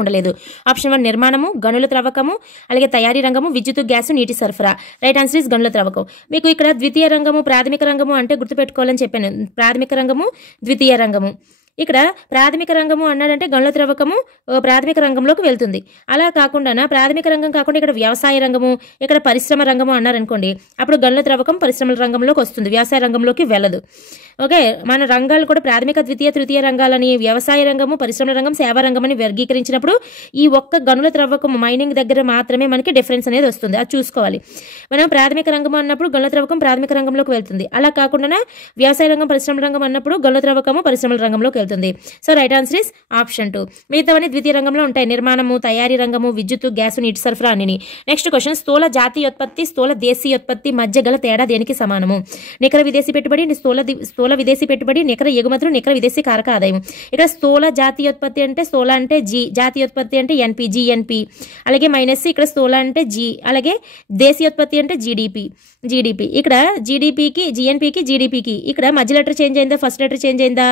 ఉండలేదు? ఆప్షన్ 1 నిర్మాణము, గనుల త్రవ్వకము, అలాగే తయారీ రంగము, విద్యుత్, గ్యాస్, నీటి సరఫరా. రైట్ ఆన్సర్ ఇస్ గనుల త్రవ్వకం. మీకు ఇక్కడ ద్వితీయ రంగము, ప్రాథమిక రంగము అంటే గుర్తుపెట్టుకోవాలని చెప్పాను. ప్రాథమిక రంగము, ద్వితీయ రంగము. ఇక్కడ ప్రాథమిక రంగము అన్నాడంటే గనుల త్రవ్వకము ప్రాథమిక రంగంలోకి వెళ్తుంది. అలా కాకుండా ప్రాథమిక రంగం కాకుండా ఇక్కడ వ్యవసాయ రంగము, ఇక్కడ పరిశ్రమ రంగము అన్నారనుకోండి, అప్పుడు గనుల త్రవ్వకం పరిశ్రమల రంగంలోకి వస్తుంది, వ్యవసాయ రంగంలోకి వెళ్ళదు. ఓకే, మన రంగాలు కూడా ప్రాథమిక, ద్వితీయ, తృతీయ రంగాలని వ్యవసాయ రంగము, పరిశ్రమల రంగం, సేవా రంగం అని వర్గీకరించినప్పుడు ఈ ఒక్క గనుల త్రవ్వకం మైనింగ్ దగ్గర మాత్రమే మనకి డిఫరెన్స్ అనేది వస్తుంది, అది చూసుకోవాలి. మనం ప్రాథమిక రంగం అన్నప్పుడు గనుల త్రవ్వకం ప్రాథమిక రంగంలోకి వెళ్తుంది. అలా కాకుండా వ్యవసాయ రంగం, పరిశ్రమల రంగం అన్నప్పుడు గనుల త్రవ్వకము పరిశ్రమల రంగంలోకి వెళ్తుంది. వెళ్తుంది. So right answer is option 2. మిగతావన్నీ ద్వితీయ రంగంలో ఉంటాయి. నిర్మాణము, తయారీ రంగము, విద్యుత్, గ్యాస్, నీటి సరఫరా అన్ని. నెక్స్ట్ క్వశ్చన్, స్థూల జాతీయోత్పత్తి, స్థూల దేశీయోత్పత్తి మధ్య గల తేడా దేనికి సమానము? నికర విదేశీ పెట్టుబడి, స్థూల విదేశీ పెట్టుబడి, నికర ఎగుమతులు, నికర విదేశీ కారక ఆదాయం. ఇక్కడ స్థూల జాతీయోత్పత్తి అంటే స్థూల అంటే జి, జాతీయోత్పత్తి అంటే ఎన్పి, జిఎన్పి, అలాగే మైనస్ ఇక్కడ స్థూల అంటే జి, అలాగే దేశీయోత్పత్తి అంటే జీడిపి. ఇక్కడ జీడిపికి, జిఎన్పికి, జీడిపికి ఇక్కడ మధ్య లెటర్ చేంజ్ అయిందా, ఫస్ట్ లెటర్ చేంజ్ అయిందా?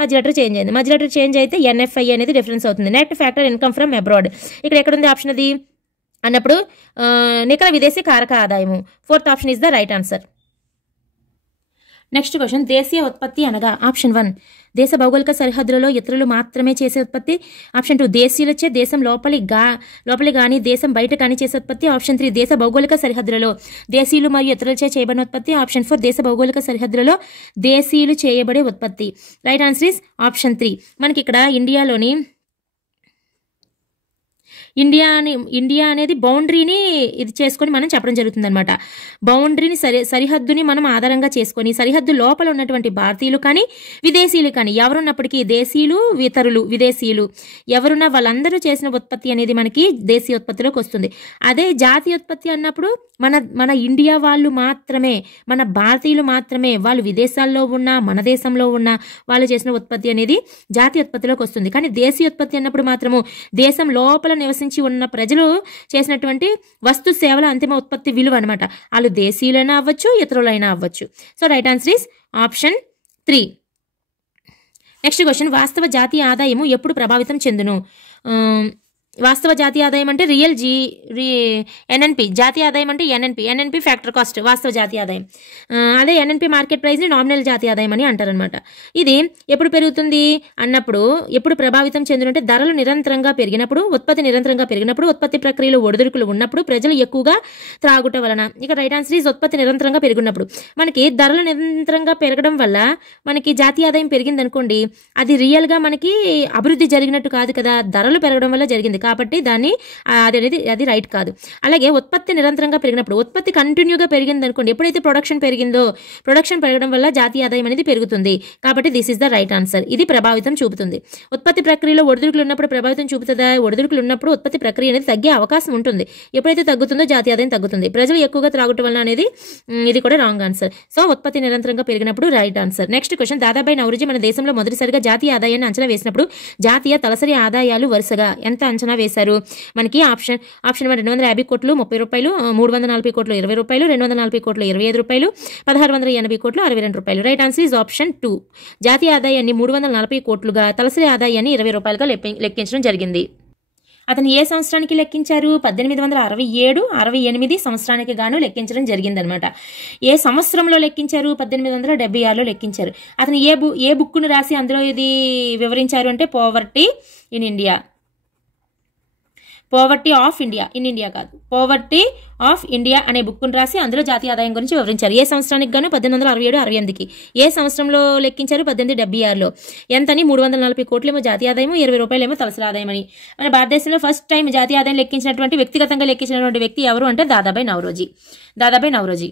మధ్య లెటర్ చేంజ్ అయింది. మధ్య లెటర్ చేంజ్ అయితే ఎన్ఎఫ్ఐ అనేది డిఫరెన్స్ అవుతుంది. Net factor income from abroad. ఇక్కడ ఎక్కడుంది ఆప్షన్ అది అన్నప్పుడు నికర విదేశీ కారక ఆదాయము. 4th option is the right answer. Next question, దేశీయ ఉత్పత్తి అనగా ఆప్షన్ 1 దేశ భౌగోళిక సరిహద్దులలో ఇతరులు మాత్రమే చేసే ఉత్పత్తి. ఆప్షన్ 2 దేశీయులచే దేశం లోపలి కానీ దేశం బయట కానీ చేసే ఉత్పత్తి. ఆప్షన్ 3 దేశ భౌగోళిక సరిహద్దులలో దేశీయులు మరియు ఇతరులచే చేయబడిన ఉత్పత్తి. ఆప్షన్ 4 దేశ భౌగోళిక సరిహద్దులలో దేశీయులు చేయబడే ఉత్పత్తి. Right answer is option 3. మనకి ఇక్కడ ఇండియా అనేది బౌండరీని ఇది చేసుకొని మనం చెప్పడం జరుగుతుంది అనమాట. బౌండరీని సరిహద్దుని మనం ఆధారంగా చేసుకొని సరిహద్దు లోపల ఉన్నటువంటి భారతీయులు కానీ విదేశీయులు కానీ ఎవరున్నప్పటికీ దేశీయులు, ఇతరులు, విదేశీయులు ఎవరున్నా వాళ్ళందరూ చేసిన ఉత్పత్తి అనేది మనకి దేశీయ ఉత్పత్తిలోకి వస్తుంది. అదే జాతీయ ఉత్పత్తి అన్నప్పుడు మన ఇండియా వాళ్ళు మాత్రమే, మన భారతీయులు మాత్రమే, వాళ్ళు విదేశాల్లో ఉన్న మన దేశంలో ఉన్న వాళ్ళు చేసిన ఉత్పత్తి అనేది జాతీయ ఉత్పత్తిలోకి వస్తుంది. కానీ దేశీయ ఉత్పత్తి అన్నప్పుడు మాత్రము దేశం లోపల నివసించి ఉన్న ప్రజలు చేసినటువంటి వస్తు సేవల అంతిమ ఉత్పత్తి విలువ అనమాట. వాళ్ళు దేశీయులైనా అవ్వచ్చు, ఇతరులైనా అవ్వచ్చు. So right answer is option 3. Next question, వాస్తవ జాతీయ ఆదాయము ఎప్పుడు ప్రభావితం చెందును? వాస్తవ జాతీయ ఆదాయం అంటే ఎన్ఎన్పి, జాతీయ ఆదాయం అంటే ఎన్ఎన్పి ఫ్యాక్టర్ కాస్ట్ వాస్తవ జాతీయ ఆదాయం. అదే ఎన్ఎన్పి మార్కెట్ ప్రైస్ ని నామినల్ జాతీయ ఆదాయం అని అంటారనమాట. ఇది ఎప్పుడు పెరుగుతుంది అన్నప్పుడు, ఎప్పుడు ప్రభావితం చెందునంటే ధరలు నిరంతరంగా పెరిగినప్పుడు, ఉత్పత్తి నిరంతరంగా పెరిగినప్పుడు, ఉత్పత్తి ప్రక్రియలో ఒడిదుడుకులు ఉన్నప్పుడు, ప్రజలు ఎక్కువగా త్రాగుట వలన. ఇక రైట్ ఆన్సర్ ఈజ్ ఉత్పత్తి నిరంతరంగా పెరిగినప్పుడు. మనకి ధరలు నిరంతరంగా పెరగడం వల్ల మనకి జాతీయ ఆదాయం పెరిగింది అనుకోండి, అది రియల్ గా మనకి అభివృద్ధి జరిగినట్టు కాదు కదా, ధరలు పెరగడం వల్ల జరిగింది కాబట్టి దాన్ని అది రైట్ కాదు. అలాగే ఉత్పత్తి నిరంతరంగా పెరిగినప్పుడు, ఉత్పత్తి కంటిన్యూగా పెరిగింది అనుకోండి, ఎప్పుడైతే ప్రొడక్షన్ పెరిగిందో, ప్రొడక్షన్ పెరగడం వల్ల జాతీయ ఆదాయం అనేది పెరుగుతుంది. కాబట్టి this is the right answer. ఇది ప్రభావితం చూపుతుంది. ఉత్పత్తి ప్రక్రియలో ఒడిదుడుకులు ఉన్నప్పుడు ప్రభావితం చూపుతుందా? ఒడిదుడుకులు ఉన్నప్పుడు ఉత్పత్తి ప్రక్రియ అనేది తగ్గే అవకాశం ఉంటుంది. ఎప్పుడైతే తగ్గుతుందో జాతీయ ఆదాయం తగ్గుతుంది. ప్రజలు ఎక్కువగా త్రాగటం వల్ల అనేది ఇది కూడా రాంగ్ ఆన్సర్. సో ఉత్పత్తి నిరంతరంగా పెరిగినప్పుడు right answer. Next question, Dadabhai Naoroji మన దేశంలో మొదటిసారిగా జాతీయ ఆదాయాన్ని అంచనా వేసినప్పుడు జాతీయ తలసరి ఆదాయాలు వరుసగా ఎంత అంచనా వేశారు? మనకి ఆప్షన్ 250 కోట్లు 30 రూపాయలు, 340 కోట్లు 20 రూపాయలు, 240 కోట్లు 25 రూపాయలు, 1680 కోట్లు 62 రూపాయలు. Right answer is option 2. జాతీయ ఆదాయాన్ని 340 కోట్లుగా, తలసరి ఆదాయాన్ని 20 రూపాయలుగా లెక్కించడం జరిగింది. అతను ఏ సంవత్సరానికి లెక్కించారు? 1867, 68 సంవత్సరానికి గాను లెక్కించడం జరిగిందనమాట. ఏ సంవత్సరంలో లెక్కించారు? 1876లో లెక్కించారు. అతను ఏ బుక్ను రాసి అందులో ఇది వివరించారు అంటే poverty in India, poverty of India, in India కాదు, పోవర్టీ ఆఫ్ ఇండియా అనే బుక్ను రాసి అందులో జాతీయ ఆదాయం గురించి వివరించారు. ఏ సంవత్సరానికి గాను? 1867, 68కి. ఏ సంవత్సరంలో లెక్కించారు? 1876లో. ఎంతని? 340 కోట్లేమో జాతీయ ఆదాయం, 20 రూపాయలేమో తలసరి ఆదాయం అని. మన భారతదేశంలో ఫస్ట్ టైం జాతీయ ఆదాయం లెక్కించినటువంటి, వ్యక్తిగతంగా లెక్కించినటువంటి వ్యక్తి ఎవరు అంటే దాదాబాయి నౌరోజీ.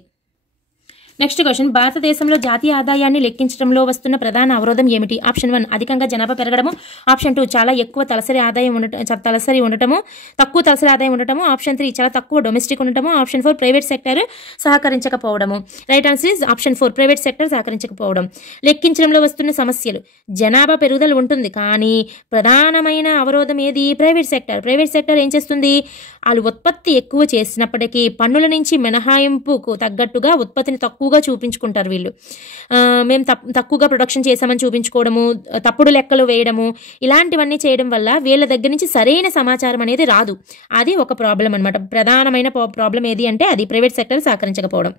నెక్స్ట్ క్వశ్చన్, భారతదేశంలో జాతీయ ఆదాయాన్ని లెక్కించడంలో వస్తున్న ప్రధాన అవరోధం ఏమిటి? ఆప్షన్ 1 అధికంగా జనాభా పెరగడము. ఆప్షన్ 2 చాలా ఎక్కువ తలసరి ఉండటము, తక్కువ తలసరి ఆదాయం ఉండటము. ఆప్షన్ 3 చాలా తక్కువ డొమెస్టిక్ ఉండటము. ఆప్షన్ 4 ప్రైవేట్ సెక్టర్ సహకరించకపోవడము. Right answer is option 4 private sector సహకరించకపోవడం. లెక్కించడంలో వస్తున్న సమస్యలు, జనాభా పెరుగుదల ఉంటుంది కానీ ప్రధానమైన అవరోధం ఏది? ప్రైవేట్ సెక్టర్ ఏం చేస్తుంది? వాళ్ళు ఉత్పత్తి ఎక్కువ చేసినప్పటికీ పన్నుల నుంచి మినహాయింపుకు తగ్గట్టుగా ఉత్పత్తిని తక్కువగా చూపించుకుంటారు వీళ్ళు. మేము తక్కువగా ప్రొడక్షన్ చేశామని చూపించుకోవడము, తప్పుడు లెక్కలు వేయడము, ఇలాంటివన్నీ చేయడం వల్ల వీళ్ళ దగ్గర నుంచి సరైన సమాచారం అనేది రాదు. అది ఒక ప్రాబ్లం అనమాట. ప్రధానమైన ప్రాబ్లం ఏది అంటే అది ప్రైవేట్ సెక్టర్ సహకరించకపోవడం.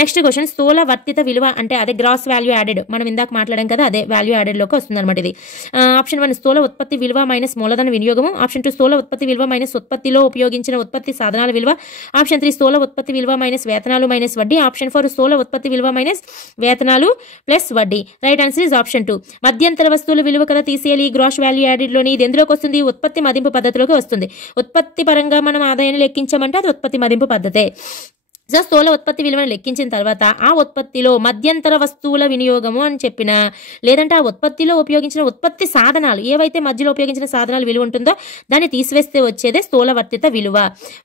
నెక్స్ట్ క్వశ్చన్, స్థూల వర్తిత విలువ అంటే అదే గ్రాస్ వాల్యూ యాడెడ్, మనం ఇందాక మాట్లాడాం కదా, అదే వాల్యూ యాడెడ్ లోకి వస్తుంది అనమాట ఇది. ఆప్షన్ 1 స్థూల ఉత్పత్తి విలువ మైనస్ మూలధన వినియోగము. ఆప్షన్ 2 స్థూల ఉత్పత్తి విలువ మైనస్ ఉత్పత్తిలో ఉపయోగించిన ఉత్పత్తి సాధనాల విలువ. ఆప్షన్ 3 స్థూల ఉత్పత్తి విలువ మైనస్ వేతనాలు మైనస్ వడ్డీ. ఆప్షన్ 4 స్థూల ఉత్పత్తి విలువ మైనస్ వేతనాలు ప్లస్ వడ్డీ. Right answer is option 2. మధ్యంతర వస్తువుల విలువ కదా తీసేయాలి గ్రాస్ వాల్యూ యాడెడ్ లోని. ఇది ఎందులోకి వస్తుంది? ఉత్పత్తి మదింపు పద్ధతిలోకి వస్తుంది. ఉత్పత్తి పరంగా మనం ఆదాయాన్ని లెక్కించామంటే అది ఉత్పత్తి మదింపు పద్ధతే. సో స్థూల ఉత్పత్తి విలువను లెక్కించిన తర్వాత ఆ ఉత్పత్తిలో మధ్యంతర వస్తువుల వినియోగము అని చెప్పిన, లేదంటే ఆ ఉత్పత్తిలో ఉపయోగించిన ఉత్పత్తి సాధనాలు ఏవైతే మధ్యలో ఉపయోగించిన సాధనాలు విలువ ఉంటుందో దాన్ని తీసివేస్తే వచ్చేదే స్థూల వర్తిత విలువ,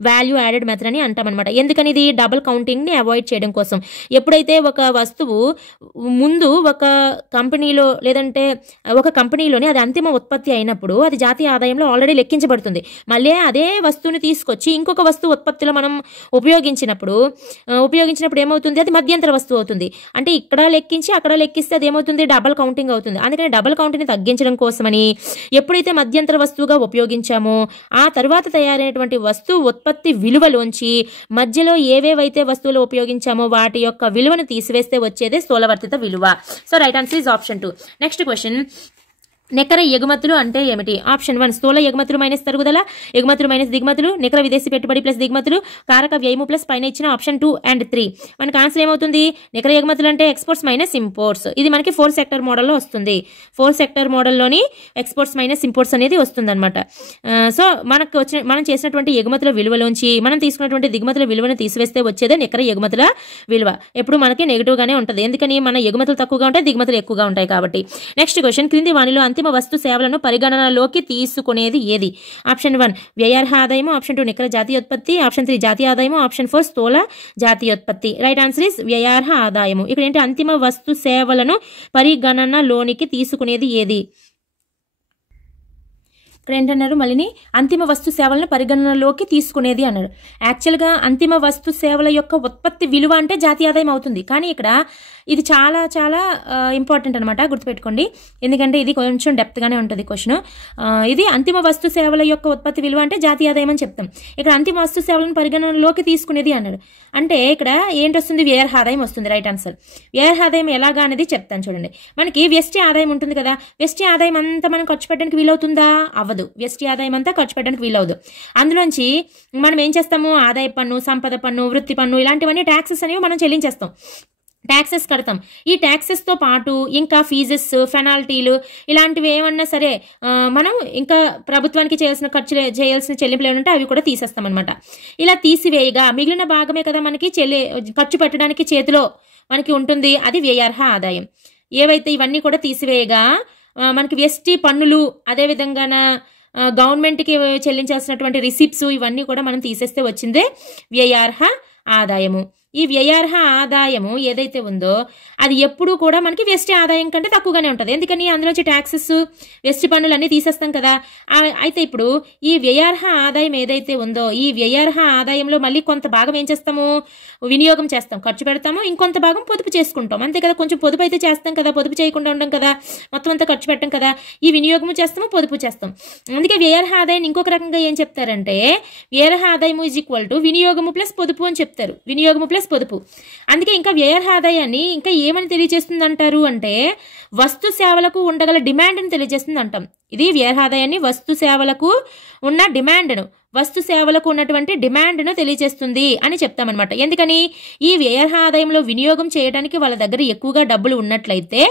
వాల్యూ యాడెడ్ మెథడ్ అని అంటామన్నమాట. ఎందుకని ఇది డబుల్ కౌంటింగ్ని అవాయిడ్ చేయడం కోసం. ఎప్పుడైతే ఒక వస్తువు ముందు ఒక కంపెనీలో లేదంటే ఒక కంపెనీలోని అది అంతిమ ఉత్పత్తి అయినప్పుడు అది జాతీయ ఆదాయంలో ఆల్రెడీ లెక్కించబడుతుంది. మళ్ళీ అదే వస్తువుని తీసుకొచ్చి ఇంకొక వస్తువు ఉత్పత్తిలో మనం ఉపయోగించినప్పుడు ఏమవుతుంది, అది మధ్యంతర వస్తువు అవుతుంది. అంటే ఇక్కడ లెక్కించి అక్కడ లెక్కిస్తే అది ఏమవుతుంది, డబల్ కౌంటింగ్ అవుతుంది. అందుకని డబల్ కౌంటింగ్ని తగ్గించడం కోసమని ఎప్పుడైతే మధ్యంతర వస్తువుగా ఉపయోగించామో ఆ తర్వాత తయారైనటువంటి వస్తువు ఉత్పత్తి విలువలోంచి మధ్యలో ఏవేవైతే వస్తువులు ఉపయోగించామో వాటి యొక్క విలువను తీసివేస్తే వచ్చేదే స్థూలవర్తిత విలువ. So right answer is option 2. Next question, నికర ఎగుమతులు అంటే ఏమిటి? ఆప్షన్ 1 స్థూల ఎగుమతులు మైనస్ తరుగుదల, ఎగుమతులు మైనస్ దిగుమతులు, నికర విదేశీ పెట్టుబడి ప్లస్ దిగుమతులు, కారక వ్యయము ప్లస్ పైన ఇచ్చిన ఆప్షన్ 2 and 3. మనకి ఆన్సర్ ఏమవుతుంది, నికర ఎగుమతులు అంటే ఎక్స్పోర్ట్స్ మైనస్ ఇంపోర్ట్స్. ఇది మనకి 4 సెక్టర్ మోడల్లో వస్తుంది. 4 సెక్టర్ మోడల్లోని ఎక్స్పోర్ట్స్ మైనస్ ఇంపోర్ట్స్ అనేది వస్తుంది అనమాట. సో మనం చేసినటువంటి ఎగుమతుల విలువలోంచి మనం తీసుకున్నటువంటి దిగుమతుల విలువను తీసివేస్తే వచ్చేదే నికర ఎగుమతుల విలువ. ఎప్పుడు మనకి నెగిటివ్ గానే ఉంటుంది, ఎందుకని మన ఎగుమతులు తక్కువగా ఉంటాయి, దిగుమతులు ఎక్కువగా ఉంటాయి కాబట్టి. నెక్స్ట్ క్వశ్చన్, క్రింది వానిలో అంతిమ వస్తు సేవలను పరిగణనలోకి తీసుకునేది ఏది? ఆప్షన్ 1 వ్యయార్హ ఆదాయము, ఆప్షన్ 2 నికర జాతీయోత్పత్తి, ఆప్షన్ 3 జాతీయ ఆదాయము, ఆప్షన్ 4 స్థూల జాతీయోత్పత్తి. రైట్ ఆన్సర్ ఇస్ వ్యయార్హ ఆదాయము. ఇక్కడ ఏంటి, అంతిమ వస్తు సేవలను పరిగణనలోనికి తీసుకునేది ఏది? ఇక్కడ ఏంటన్నారు, మళ్ళీ అంతిమ వస్తు సేవలను పరిగణనలోకి తీసుకునేది అన్నారు. యాక్చువల్గా అంతిమ వస్తు సేవల యొక్క ఉత్పత్తి విలువ అంటే జాతీయ ఆదాయం అవుతుంది. కానీ ఇక్కడ ఇది చాలా చాలా ఇంపార్టెంట్ అనమాట, గుర్తుపెట్టుకోండి. ఎందుకంటే ఇది కొంచెం డెప్త్గానే ఉంటుంది క్వశ్చన్. ఇది అంతిమ వస్తు సేవల యొక్క ఉత్పత్తి విలువ అంటే జాతీయ ఆదాయం అని చెప్తాం. ఇక్కడ అంతిమ వస్తు సేవలను పరిగణనలోకి తీసుకునేది అన్నాడు. అంటే ఇక్కడ ఏంటి వస్తుంది, వ్యయార్హ ఆదాయం వస్తుంది. Right answer. వ్యయార్హ ఆదాయం ఎలాగా అనేది చెప్తాను చూడండి. మనకి వ్యష్టి ఆదాయం ఉంటుంది కదా, వ్యష్టి ఆదాయం అంతా మనం ఖర్చు పెట్టడానికి వీలవుతుందా? అవ్వదు. వ్యష్టి ఆదాయం అంతా ఖర్చు పెట్టడానికి వీలవదు. అందులోంచి మనం ఏం చేస్తాము, ఆదాయ పన్ను, సంపద పన్ను, వృత్తి పన్ను ఇలాంటివన్నీ ట్యాక్సెస్ అనేవి మనం చెల్లించేస్తాం, ట్యాక్సెస్ కడతాం. ఈ ట్యాక్సెస్తో పాటు ఇంకా ఫీజెస్, పెనాల్టీలు ఇలాంటివి ఏమన్నా సరే మనం ఇంకా ప్రభుత్వానికి చేయాల్సిన చెల్లింపులు ఏమంటే అవి కూడా తీసేస్తాం అనమాట. ఇలా తీసివేయగా మిగిలిన భాగమే కదా మనకి ఖర్చు పెట్టడానికి చేతిలో మనకి ఉంటుంది, అది వ్యయార్హ ఆదాయం. ఏవైతే ఇవన్నీ కూడా తీసివేయగా మనకి వ్యష్టి పన్నులు, అదేవిధంగా గవర్నమెంట్కి చెల్లించాల్సినటువంటి రిసిప్ట్స్ ఇవన్నీ కూడా మనం తీసేస్తే వచ్చిందే వ్యయార్హ ఆదాయము. ఈ వ్యయార్హ ఆదాయము ఏదైతే ఉందో అది ఎప్పుడూ కూడా మనకి వ్యష్టి ఆదాయం కంటే తక్కువగానే ఉంటుంది. ఎందుకని అందులోంచి ట్యాక్సెస్, వ్యష్టి పన్నులు అన్నీ తీసేస్తాం కదా. అయితే ఇప్పుడు ఈ వ్యయార్హ ఆదాయం ఏదైతే ఉందో ఈ వ్యయార్హ ఆదాయంలో మళ్ళీ కొంత భాగం ఏం చేస్తాము, వినియోగం చేస్తాం, ఖర్చు పెడతాము, ఇంకొంత భాగం పొదుపు చేసుకుంటాం. అంతే కదా, కొంచెం పొదుపు అయితే చేస్తాం కదా, పొదుపు చేయకుండా ఉండం కదా, మొత్తం అంతా ఖర్చు పెట్టం కదా. ఈ వినియోగము చేస్తాము, పొదుపు చేస్తాం. అందుకే వ్యయార్హ ఆదాయం ఇంకొక రకంగా ఏం చెప్తారంటే వ్యయార్హ ఆదాయము ఈజ్ ఈక్వల్ టు వినియోగము ప్లస్ పొదుపు అని చెప్తారు. వినియోగము ప్లస్ పొదుపు. అందుకే ఇంకా వ్యయార్హ ఆదాయాన్ని ఇంకా ఏమని తెలియజేస్తుంది అంటారు అంటే వస్తు సేవలకు ఉండగల డిమాండ్ అని తెలియజేస్తుంది అంటాం. ఇది వ్యయార్హ ఆదాయాన్ని వస్తు సేవలకు ఉన్న డిమాండ్ను, వస్తు సేవలకు ఉన్నటువంటి డిమాండ్ను తెలియజేస్తుంది అని చెప్తామన్నమాట. ఎందుకని ఈ వ్యయార్హ ఆదాయంలో వినియోగం చేయడానికి వాళ్ళ దగ్గర ఎక్కువగా డబ్బులు ఉన్నట్లయితే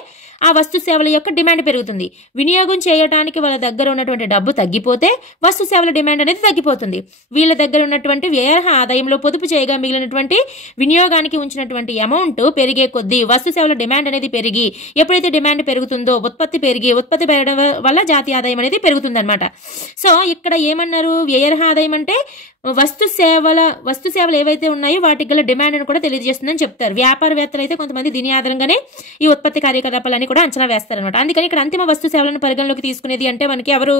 ఆ వస్తు సేవల యొక్క డిమాండ్ పెరుగుతుంది. వినియోగం చేయడానికి వాళ్ళ దగ్గర ఉన్నటువంటి డబ్బు తగ్గిపోతే వస్తు సేవల డిమాండ్ అనేది తగ్గిపోతుంది. వీళ్ళ దగ్గర ఉన్నటువంటి వ్యయార్హ ఆదాయంలో పొదుపు చేయగా మిగిలినటువంటి వినియోగానికి ఉంచినటువంటి అమౌంట్ పెరిగే కొద్దీ వస్తు సేవల డిమాండ్ అనేది పెరిగి, ఎప్పుడైతే డిమాండ్ పెరుగుతుందో ఉత్పత్తి పెరగడం వల్ల జాతీయ ఆదాయం అనేది పెరుగుతుంది అనమాట. సో ఇక్కడ ఏమన్నారు, వ్యయార్హ ఆదాయం అంటే వస్తు సేవలు ఏవైతే ఉన్నాయో వాటికి గల డిమాండ్ను కూడా తెలియజేస్తుందని చెప్తారు. వ్యాపారవేత్తలు అయితే కొంతమంది దీని ఆధారంగానే ఈ ఉత్పత్తి కార్యకలాపాలని కూడా అంచనా వేస్తారనమాట. అందుకని ఇక్కడ అంతిమ వస్తు సేవలను పరిగణలోకి తీసుకునేది అంటే మనకి ఎవరు,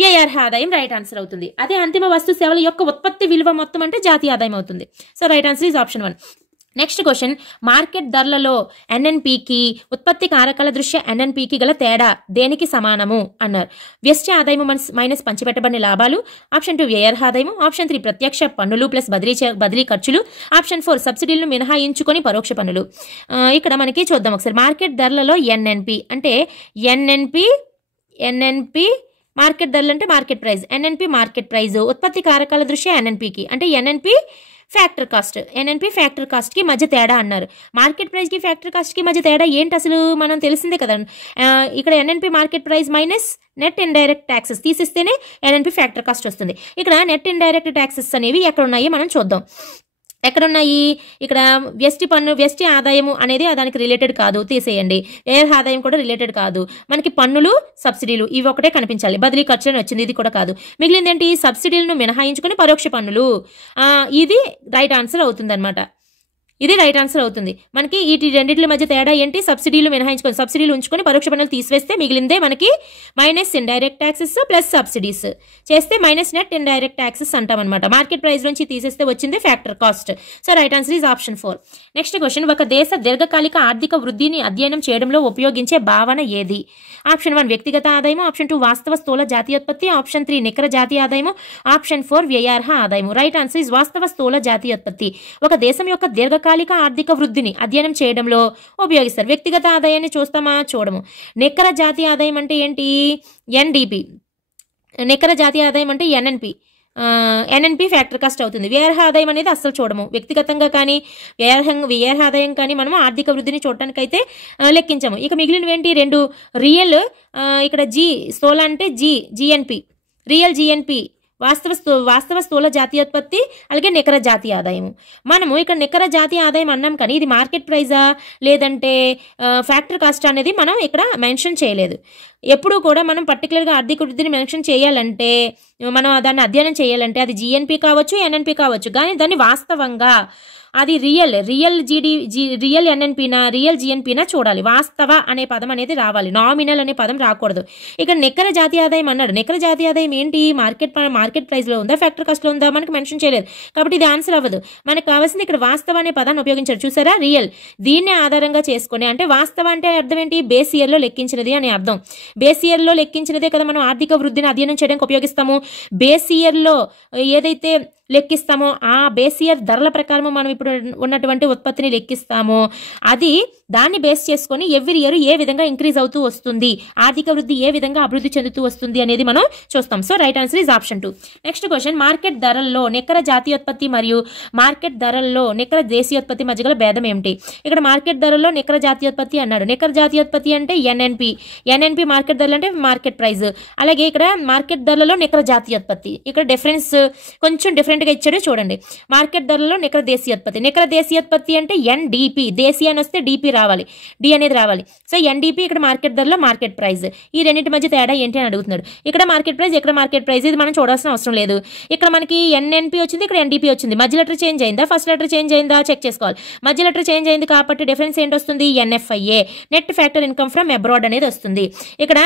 వ్యయార్హ ఆదాయం రైట్ ఆన్సర్ అవుతుంది. అదే అంతిమ వస్తు సేవల యొక్క ఉత్పత్తి విలువ మొత్తం అంటే జాతీయ ఆదాయం అవుతుంది. So right answer is option 1. Next question, market ధరలలో ఎన్ఎన్పికి ఉత్పత్తి కారకాల దృష్ట్యా ఎన్ఎన్పికి గల తేడా దేనికి సమానము అన్నారు. వ్యష్టి ఆదాయము మైనస్ పంచిపెట్టబడిన లాభాలు, ఆప్షన్ 2 వ్యయార్హ ఆదాయము, ఆప్షన్ 3 ప్రత్యక్ష పన్నులు ప్లస్ బదిలీ ఖర్చులు, ఆప్షన్ 4 సబ్సిడీలను మినహాయించుకొని పరోక్ష పన్నులు. ఇక్కడ మనకి చూద్దాం ఒకసారి. మార్కెట్ ధరలలో ఎన్ఎన్పి అంటే ఎన్ఎన్పి మార్కెట్ ధరలు అంటే market price, NNP market price, ఉత్పత్తి కారకాల దృష్ట్యా ఎన్ఎన్పికి అంటే NNP factor cost, NNP factor cost కి మధ్య తేడా అన్నారు. మార్కెట్ ప్రైస్ కి ఫ్యాక్టర్ కాస్ట్ కి మధ్య తేడా ఏంటి అసలు మనం తెలిసిందే కదా. ఇక్కడ NNP market price minus net indirect taxes తీసిస్తేనే ఎన్ఎన్పి ఫ్యాక్టర్ కాస్ట్ వస్తుంది. ఇక్కడ నెట్ ఇండైరెక్ట్ ట్యాక్సెస్ అనేవి ఎక్కడ ఉన్నాయో మనం చూద్దాం. ఎక్కడున్నాయి? ఇక్కడ వ్యష్టి ఆదాయము అనేది దానికి రిలేటెడ్ కాదు, తీసేయండి. వ్యయ ఆదాయం కూడా రిలేటెడ్ కాదు. మనకి పన్నులు, సబ్సిడీలు ఇవి ఒకటే కనిపించాలి. బదిలీ ఖర్చు అని వచ్చింది, ఇది కూడా కాదు. మిగిలింది ఏంటి? సబ్సిడీలను మినహాయించుకుని పరోక్ష పన్నులు. ఇది రైట్ ఆన్సర్ అవుతుంది అనమాట. ఇది రైట్ ఆన్సర్ అవుతుంది. మనకి ఈ రెండింటి మధ్య తేడా ఏంటి? సబ్సిడీలు మినహాయించుకొని, సబ్సిడీలు ఉంచుకొని పరోక్ష పన్నులు తీసివేస్తే మిగిలిందే మనకి minus indirect taxes plus subsidies చేస్తే మైనస్ నెట్ ఇండైరెక్ట్ ట్యాక్సెస్ అంటాం అనమాట. మార్కెట్ ప్రైస్ నుంచి తీసేస్తే వచ్చింది factor cost. So right answer is option 4. Next question, ఒక దేశ దీర్ఘకాలిక ఆర్థిక వృద్ధిని అధ్యయనం చేయడంలో ఉపయోగించే భావన ఏది? ఆప్షన్ 1 వ్యక్తిగత ఆదాయము, ఆప్షన్ 2 వాస్తవ స్థూల జాతీయోత్పత్తి, ఆప్షన్ 3 నికర జాతీయ ఆదాయము, ఆప్షన్ 4 వ్యయార్హ ఆదాయము. రైట్ ఆన్సర్ ఈజ్ వాస్తవ స్థూల జాతీయోత్పత్తి. ఒక దేశం యొక్క దీర్ఘకాలిక ఆర్థిక వృద్ధిని అధ్యయనం చేయడంలో ఉపయోగిస్తారు. వ్యక్తిగత ఆదాయాన్ని చూస్తామా? చూడము. నికర జాతీయ ఆదాయం అంటే ఏంటి? ఎన్డిపి. నికర జాతీయ ఆదాయం అంటే ఎన్ఎన్పి ఫ్యాక్టర్ కాస్ట్ అవుతుంది. వ్యయార్హ ఆదాయం అనేది అస్సలు చూడము. వ్యక్తిగతంగా కానీ వ్యయార్హ ఆదాయం కానీ మనము ఆర్థిక వృద్ధిని చూడటానికైతే లెక్కించము. ఇక మిగిలినవి ఏంటి? 2 రియల్, ఇక్కడ స్థూల అంటే జిఎన్పి, రియల్ జిఎన్పి, వాస్తవ స్థూల జాతీయోత్పత్తి, అలాగే నికర జాతీయ ఆదాయము. మనము ఇక్కడ నికర జాతీయ ఆదాయం అన్నాం కానీ ఇది మార్కెట్ ప్రైజా లేదంటే ఫ్యాక్టర్ కాస్ట్ అనేది మనం ఇక్కడ మెన్షన్ చేయలేదు. ఎప్పుడు కూడా మనం పర్టికులర్గా ఆర్థిక వృద్ధిని మెన్షన్ చేయాలంటే, మనం దాన్ని అధ్యయనం చేయాలంటే అది జిఎన్పి కావచ్చు, ఎన్ఎన్పి కావచ్చు, కానీ దాన్ని వాస్తవంగా అది రియల్ ఎన్ఎన్పినా రియల్ జిఎన్పినా చూడాలి. వాస్తవ అనే పదం అనేది రావాలి, నామినల్ అనే పదం రాకూడదు. ఇక నికర జాతీయ ఆదాయం అన్నాడు. నికర జాతీయ ఆదాయం ఏంటి? మార్కెట్ ప్రైస్ లో ఉందా, ఫ్యాక్టర్ కాస్ట్ లో ఉందా? మనకి మెన్షన్ చేయలేదు కాబట్టి ఇది ఆన్సర్ అవ్వదు. మనకు కావాల్సింది ఇక్కడ వాస్తవ అనే పదాన్ని ఉపయోగించారు. చూసారా? రియల్. దీన్ని ఆధారంగా చేసుకుని, అంటే వాస్తవ అంటే అర్థం ఏంటి? బేస్ ఇయర్ లో లెక్కించినది అని అర్థం. బేస్ ఇయర్ లో లెక్కించినదే కదా మనం ఆర్థిక వృద్ధిని అధ్యయనం చేయడానికి ఉపయోగిస్తాము. బేస్ ఇయర్ లో ఏదైతే లెక్కిస్తామో ఆ బేస్ ఇయర్ ధరల ప్రకారం మనం ఇప్పుడు ఉన్నటువంటి ఉత్పత్తిని లెక్కిస్తామో అది దాన్ని బేస్ చేసుకొని ఎవ్రీ ఇయర్ ఏ విధంగా ఇంక్రీజ్ అవుతూ వస్తుంది, ఆర్థిక వృద్ధి ఏ విధంగా అభివృద్ధి చెందుతూ వస్తుంది అనేది మనం చూస్తాం. So right answer is option 2. Next question, market ధరల్లో నికర జాతీయోత్పత్తి మరియు మార్కెట్ ధరల్లో నికర దేశీయోత్పత్తి మధ్య గల భేదం ఏమిటి? ఇక్కడ మార్కెట్ ధరల్లో నికర జాతీయోత్పత్తి అన్నాడు. నికర జాతీయోత్పత్తి అంటే ఎన్ఎన్పి మార్కెట్ ధరలు అంటే మార్కెట్ ప్రైస్. అలాగే ఇక్కడ మార్కెట్ ధరలలో నికర జాతీయోత్పత్తి, ఇక్కడ డిఫరెన్స్ కొంచెం డిఫరెంట్ గా ఇచ్చాడు చూడండి. మార్కెట్ ధరలలో నికర దేశీయోత్పత్తి అంటే ఎన్డిపి, దేశీయ అని వస్తే డిపి రావాలి, డి అనేది రావాలి. సో ఎన్డిపి ఇక్కడ మార్కెట్ ధరలో మార్కెట్ ప్రైస్. ఈ రెండింటి మధ్య తేడా ఏంటి అని అడుగుతున్నాడు. ఇక్కడ మార్కెట్ ప్రైస్, ఇక్కడ మార్కెట్ ప్రైస్, ఇది మనం చూడాల్సిన అవసరం లేదు. ఇక్కడ మనకి ఎన్ఎన్పి వచ్చింది, ఇక్కడ ఎన్డిపి వచ్చింది. మధ్య లెటర్ చేంజ్ అయిందా, ఫస్ట్ లెటర్ చేంజ్ అయిందా చెక్ చేసుకోవాలి. మధ్య లెటర్ చేంజ్ అయింది కాబట్టి డిఫరెన్స్ ఏంటి వస్తుంది? NFIA, net factor income from abroad అనేది వస్తుంది. ఇక్కడ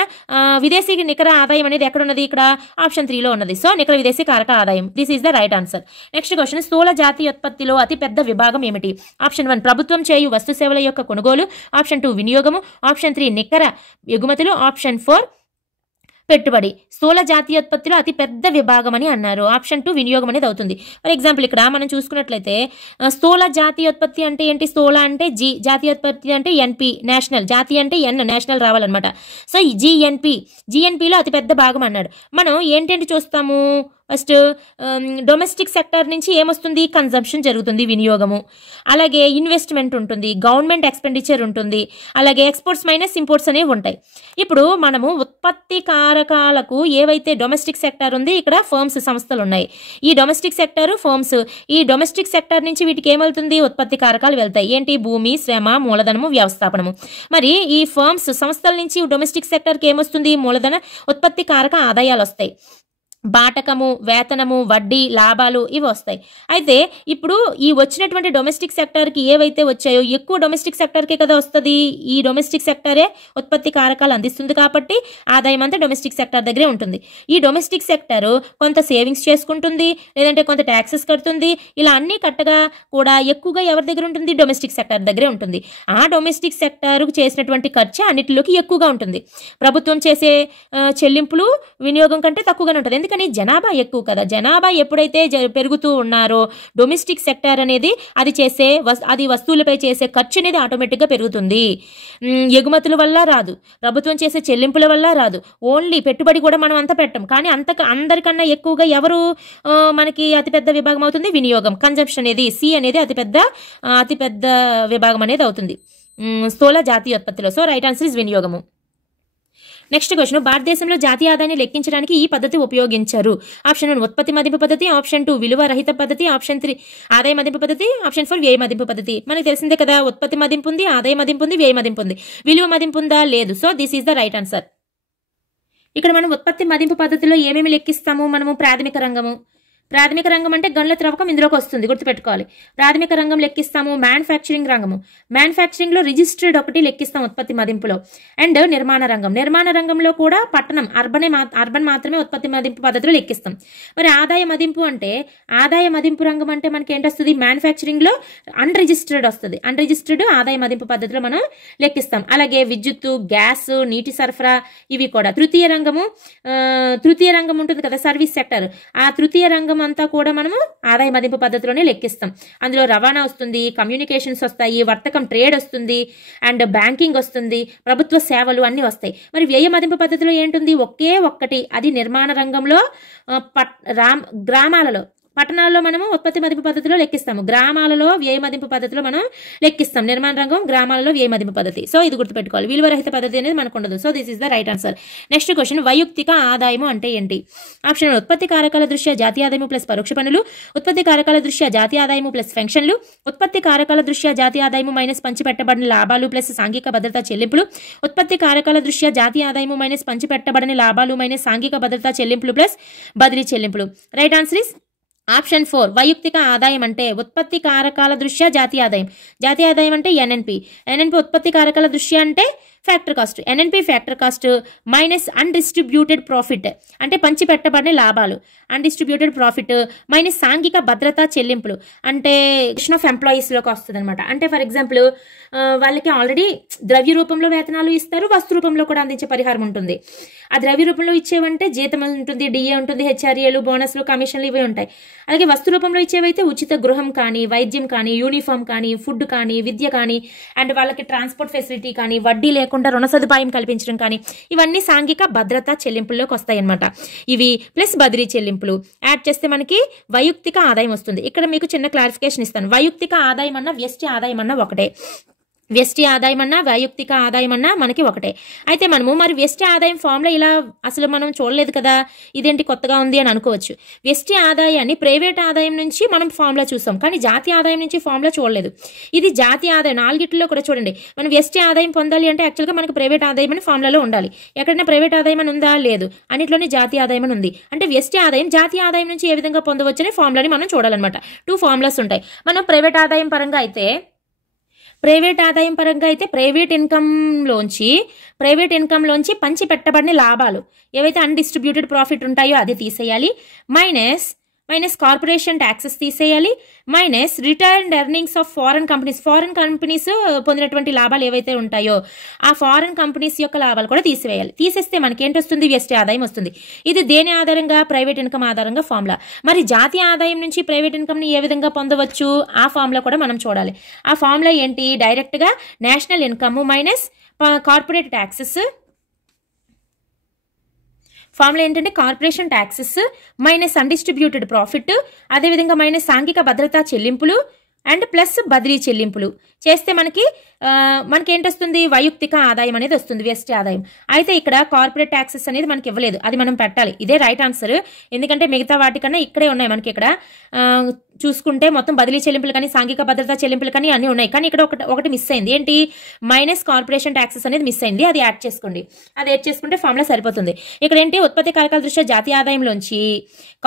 విదేశీ నికర ఆదాయం అనేది ఎక్కడ ఉన్నది? ఇక్కడ ఆప్షన్ 3 లో ఉన్నది. సో నికర విదేశీ కారక ఆదాయం. This is the right answer. Next question, స్థూల జాతీయోత్పత్తిలో అతి పెద్ద విభాగం ఏమిటి? ఆప్షన్ 1 ప్రభుత్వం చేయు వస్తు సేవల యొక్క కొనుగోలు, ఆప్షన్ 2 వినియోగము, ఆప్షన్ 3 నికర ఎగుమతులు, ఆప్షన్ 4 పెట్టుబడి. స్థూల జాతీయోత్పత్తిలో అతి పెద్ద విభాగం అని అన్నారు. ఆప్షన్ 2 వినియోగం అనేది అవుతుంది. ఫర్ ఎగ్జాంపుల్ ఇక్కడ మనం చూసుకున్నట్లయితే స్థూల జాతీయోత్పత్తి అంటే ఏంటి? స్థూల అంటే జి, జాతీయోత్పత్తి అంటే ఎన్పి, నేషనల్, జాతీయ అంటే ఎన్, నేషనల్ రావాలన్నమాట. సో ఈ జిఎన్పిలో అతి పెద్ద భాగం అన్నాడు. మనం ఏంటంటే చూస్తాము, ఫస్ట్ డొమెస్టిక్ సెక్టర్ నుంచి ఏమొస్తుంది? కన్జంప్షన్ జరుగుతుంది, వినియోగము. అలాగే ఇన్వెస్ట్మెంట్ ఉంటుంది, గవర్నమెంట్ ఎక్స్పెండిచర్ ఉంటుంది, అలాగే ఎక్స్పోర్ట్స్ మైనస్ ఇంపోర్ట్స్ అనేవి ఉంటాయి. ఇప్పుడు మనము ఉత్పత్తి కారకాలకు ఏవైతే డొమెస్టిక్ సెక్టర్ ఉంది, ఇక్కడ ఫర్మ్స్, సంస్థలు ఉన్నాయి. ఈ డొమెస్టిక్ సెక్టర్, ఫర్మ్స్, ఈ డొమెస్టిక్ సెక్టర్ నుంచి వీటికి ఏమవుతుంది? ఉత్పత్తి కారకాలు వెళ్తాయి. ఏంటి? భూమి, శ్రమ, మూలధనము, వ్యవస్థాపనము. మరి ఈ ఫర్మ్స్, సంస్థల నుంచి డొమెస్టిక్ సెక్టర్కి ఏమొస్తుంది? మూలధన ఉత్పత్తి కారక ఆదాయాలు వస్తాయి. బాటకము, వేతనము, వడ్డీ, లాభాలు ఇవి వస్తాయి. అయితే ఇప్పుడు ఈ వచ్చినటువంటి డొమెస్టిక్ సెక్టర్కి ఏవైతే వచ్చాయో ఎక్కువ డొమెస్టిక్ సెక్టర్కే కదా వస్తుంది. ఈ డొమెస్టిక్ సెక్టరే ఉత్పత్తి కారకాలు అందిస్తుంది కాబట్టి ఆదాయం అంతా డొమెస్టిక్ సెక్టర్ దగ్గరే ఉంటుంది. ఈ డొమెస్టిక్ సెక్టర్ కొంత సేవింగ్స్ చేసుకుంటుంది, లేదంటే కొంత ట్యాక్సెస్ కడుతుంది. ఇలా అన్ని కట్టగా కూడా ఎక్కువగా ఎవరి దగ్గర ఉంటుంది? డొమెస్టిక్ సెక్టర్ దగ్గరే ఉంటుంది. ఆ డొమెస్టిక్ సెక్టర్ చేసినటువంటి ఖర్చు అన్నిటిలోకి ఎక్కువగా ఉంటుంది. ప్రభుత్వం చేసే చెల్లింపులు వినియోగం కంటే తక్కువగానే ఉంటుంది. ఎందుకంటే జనాభా ఎక్కువ కదా. జనాభా ఎప్పుడైతే పెరుగుతూ ఉన్నారో డొమెస్టిక్ సెక్టర్ అనేది అది వస్తువులపై చేసే ఖర్చు అనేది ఆటోమేటిక్ గా పెరుగుతుంది. ఎగుమతుల వల్ల రాదు, ప్రభుత్వం చేసే చెల్లింపుల వల్ల రాదు, ఓన్లీ పెట్టుబడి కూడా మనం అంత పెట్టం. కానీ అందరికన్నా ఎక్కువగా ఎవరు మనకి అతిపెద్ద విభాగం అవుతుంది? వినియోగం, కన్జంప్షన్ అనేది, సి అనేది అతిపెద్ద విభాగం అనేది అవుతుంది స్థూల జాతీయోత్పత్తిలో. సో రైట్ ఆన్సర్ ఇస్ వినియోగము. నెక్స్ట్ క్వశ్చన్, భారతదేశంలో జాతీయ ఆదాయాన్ని లెక్కించడానికి ఈ పద్ధతి ఉపయోగించారు. ఆప్షన్ 1 ఉత్పత్తి మదింపు పద్ధతి, ఆప్షన్ 2 విలువ రహిత పద్ధతి, ఆప్షన్ 3 ఆదాయ మదింపు పద్ధతి, ఆప్షన్ 4 వ్యయ మదింపు పద్ధతి. మనకు తెలిసిందే కదా, ఉత్పత్తి మదింపు ఉంది, ఆదాయ మదింపు ఉంది, వ్యయ మదింపు ఉంది. విలువ మదింపు ఉందా? లేదు. So this is the right answer. ఇక్కడ మనం ఉత్పత్తి మదింపు పద్ధతిలో ఏమేమి లెక్కిస్తాము? మనము ప్రాథమిక రంగం అంటే గనుల త్రవ్వకం ఇందులోకి వస్తుంది, గుర్తుపెట్టుకోవాలి. ప్రాథమిక రంగం లెక్కిస్తాము. మ్యానుఫ్యాక్చరింగ్ మ్యానుఫ్యాక్చరింగ్ లో రిజిస్టర్డ్ ఒకటి లెక్కిస్తాం ఉత్పత్తి మదింపులో. అండ్ నిర్మాణ రంగంలో కూడా పట్టణం అర్బన్ మాత్రమే ఉత్పత్తి మదింపు పద్ధతిలో లెక్కిస్తాం. మరి ఆదాయ మదింపు రంగం అంటే మనకి ఏంటొస్తుంది? మ్యానుఫ్యాక్చరింగ్ లో అన్రిజిస్టర్డ్ వస్తుంది. అన్రిజిస్టర్డ్ ఆదాయ మదింపు పద్ధతిలో మనం లెక్కిస్తాం. అలాగే విద్యుత్తు, గ్యాస్, నీటి సరఫరా ఇవి కూడా. తృతీయ రంగం ఉంటుంది కదా, సర్వీస్ సెక్టర్. ఆ తృతీయ రంగం అంతా కూడా మనము ఆదాయ మదింపు పద్ధతిలోనే లెక్కిస్తాం. అందులో రవాణా వస్తుంది, కమ్యూనికేషన్స్ వస్తాయి, వర్తకం ట్రేడ్ వస్తుంది, అండ్ బ్యాంకింగ్ వస్తుంది, ప్రభుత్వ సేవలు అన్ని వస్తాయి. మరి వ్యయ మదింపు పద్ధతిలో ఏంటుంది? ఒకే ఒక్కటి, అది నిర్మాణ రంగంలో గ్రామాలలో, పట్టణాల్లో మనము ఉత్పత్తి మదింపు పద్ధతిలో లెక్కిస్తాము, గ్రామాలలో వ్యయ మదింపు పద్ధతిలో మనం లెక్కిస్తాం. నిర్మాణ రంగం, గ్రామాలలో వ్యయ మదింపు పద్ధతి. సో ఇది గుర్తుపెట్టుకోవాలి. విలువ రహిత పద్ధతి అనేది మనకు ఉండదు. So this is the right answer. Next question, వైయక్తిక ఆదాయము అంటే ఏంటి? ఆప్షన్ 1 ఉత్పత్తి కారకాల దృష్ట్యా జాతీయ ఆదాయము ప్లస్ పరోక్ష పన్నులు, ఉత్పత్తి కారకాల దృష్ట్యా జాతీయ ఆదాయము ప్లస్ పెన్షన్లు, ఉత్పత్తి కారకాల దృష్ట్యా జాతీయ ఆదాయము మైనస్ పంచిపెట్టబడిన లాభాలు ప్లస్ సాంఘిక భద్రతా చెల్లింపులు, ఉత్పత్తి కారకాల దృష్ట్యా జాతీయ ఆదాయము మైనస్ పంచిపెట్టబడిన లాభాలు మైనస్ సాంఘిక భద్రతా చెల్లింపులు ప్లస్ బదిలీ చెల్లింపులు. రైట్ ఆన్సర్ ఇస్ ఆప్షన్ 4 వైయక్తిక ఆదాయం అంటే ఉత్పత్తి కారకాల దృష్ట్యా జాతీయ ఆదాయం అంటే ఎన్ఎన్పి ఉత్పత్తి కారకాల దృష్ట్యా అంటే factor cost, NNP factor cost minus undistributed profit అంటే పంచిపెట్టబడిన లాభాలు, అన్డిస్ట్రిబ్యూటెడ్ ప్రాఫిట్ మైనస్ సాంఘిక భద్రతా చెల్లింపులు అంటే ఆఫ్ ఎంప్లాయీస్ లోకి వస్తుంది అనమాట. అంటే ఫర్ ఎగ్జాంపుల్ వాళ్ళకి ఆల్రెడీ ద్రవ్య రూపంలో వేతనాలు ఇస్తారు, వస్తు రూపంలో కూడా అందించే పరిహారం ఉంటుంది. ఆ ద్రవ్య రూపంలో ఇచ్చేవంటే జీతం ఉంటుంది, డిఏ ఉంటుంది, హెచ్ఆర్ఏలు, బోనస్లు, కమిషన్లు ఇవి ఉంటాయి. అలాగే వస్తు రూపంలో ఇచ్చేవైతే ఉచిత గృహం కానీ, వైద్యం కానీ, యూనిఫామ్ కానీ, ఫుడ్ కానీ, విద్య కానీ, అండ్ వాళ్ళకి ట్రాన్స్పోర్ట్ ఫెసిలిటీ కానీ, వడ్డీ లేకుండా రుణ సదుపాయం కల్పించడం కానీ, ఇవన్నీ సాంఘిక భద్రతా చెల్లింపుల్లోకి వస్తాయి అనమాట. ఇవి ప్లస్ బదిలీ చెల్లింపులు యాడ్ చేస్తే మనకి వైయక్తిక ఆదాయం వస్తుంది. ఇక్కడ మీకు చిన్న క్లారిఫికేషన్ ఇస్తాను. వైయక్తిక ఆదాయం అన్న వ్యష్టి ఆదాయం అన్న ఒకటే, వ్యష్టి ఆదాయం అన్నా వైయక్తిక ఆదాయం అన్నా మనకి ఒకటే. అయితే మనము మరి వ్యష్టి ఆదాయం ఫార్ములా ఇలా అసలు మనం చూడలేదు కదా, ఇదేంటి కొత్తగా ఉంది అని అనుకోవచ్చు. వ్యష్టి ఆదాయాన్ని ప్రైవేట్ ఆదాయం నుంచి మనం ఫార్ములా చూసాం, కానీ జాతీయ ఆదాయం నుంచి ఫార్ములా చూడలేదు. ఇది జాతీయ ఆదాయం. నాలుగిట్లో కూడా చూడండి, మనం వ్యష్టి ఆదాయం పొందాలి అంటే యాక్చువల్గా మనకి ప్రైవేట్ ఆదాయం అని ఫార్ములాలో ఉండాలి. ఎక్కడైనా ప్రైవేట్ ఆదాయం అని ఉందా? లేదు. అన్నిట్లోనే జాతీయ ఆదాయం అని ఉంది. అంటే వ్యష్టి ఆదాయం జాతీయ ఆదాయం నుంచి ఏ విధంగా పొందవచ్చు అనే ఫార్ములాని మనం చూడాలన్నమాట. 2 ఫార్ములాస్ ఉంటాయి. మనం ప్రైవేట్ ఆదాయం పరంగా అయితే ప్రైవేట్ ఇన్కమ్ లోంచి పంచి పెట్టబడిన లాభాలు ఏవైతే అన్డిస్ట్రిబ్యూటెడ్ ప్రాఫిట్ ఉంటాయో అది తీసేయాలి, మైనస్ కార్పొరేషన్ ట్యాక్సెస్ తీసేయాలి, minus returned earnings of foreign companies పొందినటువంటి లాభాలు ఏవైతే ఉంటాయో ఆ ఫారెన్ కంపెనీస్ యొక్క లాభాలు కూడా తీసివేయాలి. తీసేస్తే మనకి ఏంటి వస్తుంది? వ్యష్టి ఆదాయం వస్తుంది. ఇది దేని ఆధారంగా? ప్రైవేట్ ఇన్కమ్ ఆధారంగా ఫార్ములా. మరి జాతీయ ఆదాయం నుంచి ప్రైవేట్ ఇన్కమ్ ని ఏ విధంగా పొందవచ్చు ఆ ఫార్ములా కూడా మనం చూడాలి. ఆ ఫార్ములా ఏంటి? డైరెక్ట్ గా national income minus corporate taxes. Formula ఏంటంటే corporation taxes minus undistributed profit, అదేవిధంగా మైనస్ సాంఘిక భద్రతా చెల్లింపులు అండ్ ప్లస్ బదిలీ చెల్లింపులు చేస్తే మనకి ఏంటొస్తుంది? వైయక్తిక ఆదాయం అనేది వస్తుంది, వ్యష్టి ఆదాయం. అయితే ఇక్కడ కార్పొరేట్ ట్యాక్సెస్ అనేది మనకి ఇవ్వలేదు, అది మనం పెట్టాలి. ఇదే రైట్ ఆన్సర్. ఎందుకంటే మిగతా వాటికన్నా ఇక్కడే ఉన్నాయి మనకి. ఇక్కడ చూసుకుంటే మొత్తం బదిలీ చెల్లింపులు కానీ, సాంఘిక భద్రతా చెల్లింపులు కానీ అన్నీ ఉన్నాయి. కానీ ఇక్కడ ఒకటి మిస్ అయింది. ఏంటి? మైనస్ కార్పొరేషన్ ట్యాక్సెస్ అనేది మిస్ అయింది. అది యాడ్ చేసుకోండి. అది యాడ్ చేసుకుంటే ఫార్ములా సరిపోతుంది. ఇక్కడ ఏంటి? ఉత్పత్తి కారకాల దృష్ట్యా జాతీయ ఆదాయంలోంచి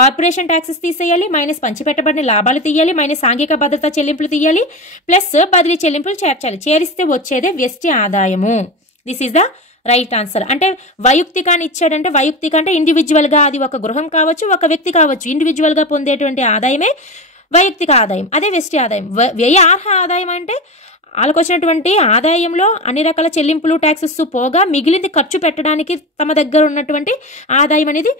కార్పొరేషన్ ట్యాక్సెస్ తీసేయాలి, మైనస్ పంచిపెట్టబడిన లాభాలు తీయాలి, మైనస్ సాంఘిక భద్రతా చెల్లింపులు తీయాలి, ప్లస్ బదిలీ చెల్లింపులు చేర్చాలి. చేరిస్తే వచ్చేదే వ్యష్టి ఆదాయము. This is the right answer. అంటే వైయక్తికాన్ని ఇచ్చాడంటే, వైయక్తిక అంటే ఇండివిజువల్ గా, అది ఒక గృహం కావచ్చు, ఒక వ్యక్తి కావచ్చు, ఇండివిజువల్ గా పొందేటువంటి ఆదాయమే వైయక్తిక ఆదాయం. అదే వ్యష్టి ఆదాయం. వ్యయార్హ ఆదాయం అంటే వాళ్ళకు వచ్చినటువంటి ఆదాయంలో అన్ని రకాల చెల్లింపులు, ట్యాక్సెస్ పోగా మిగిలింది ఖర్చు పెట్టడానికి తమ దగ్గర ఉన్నటువంటి ఆదాయం అనేది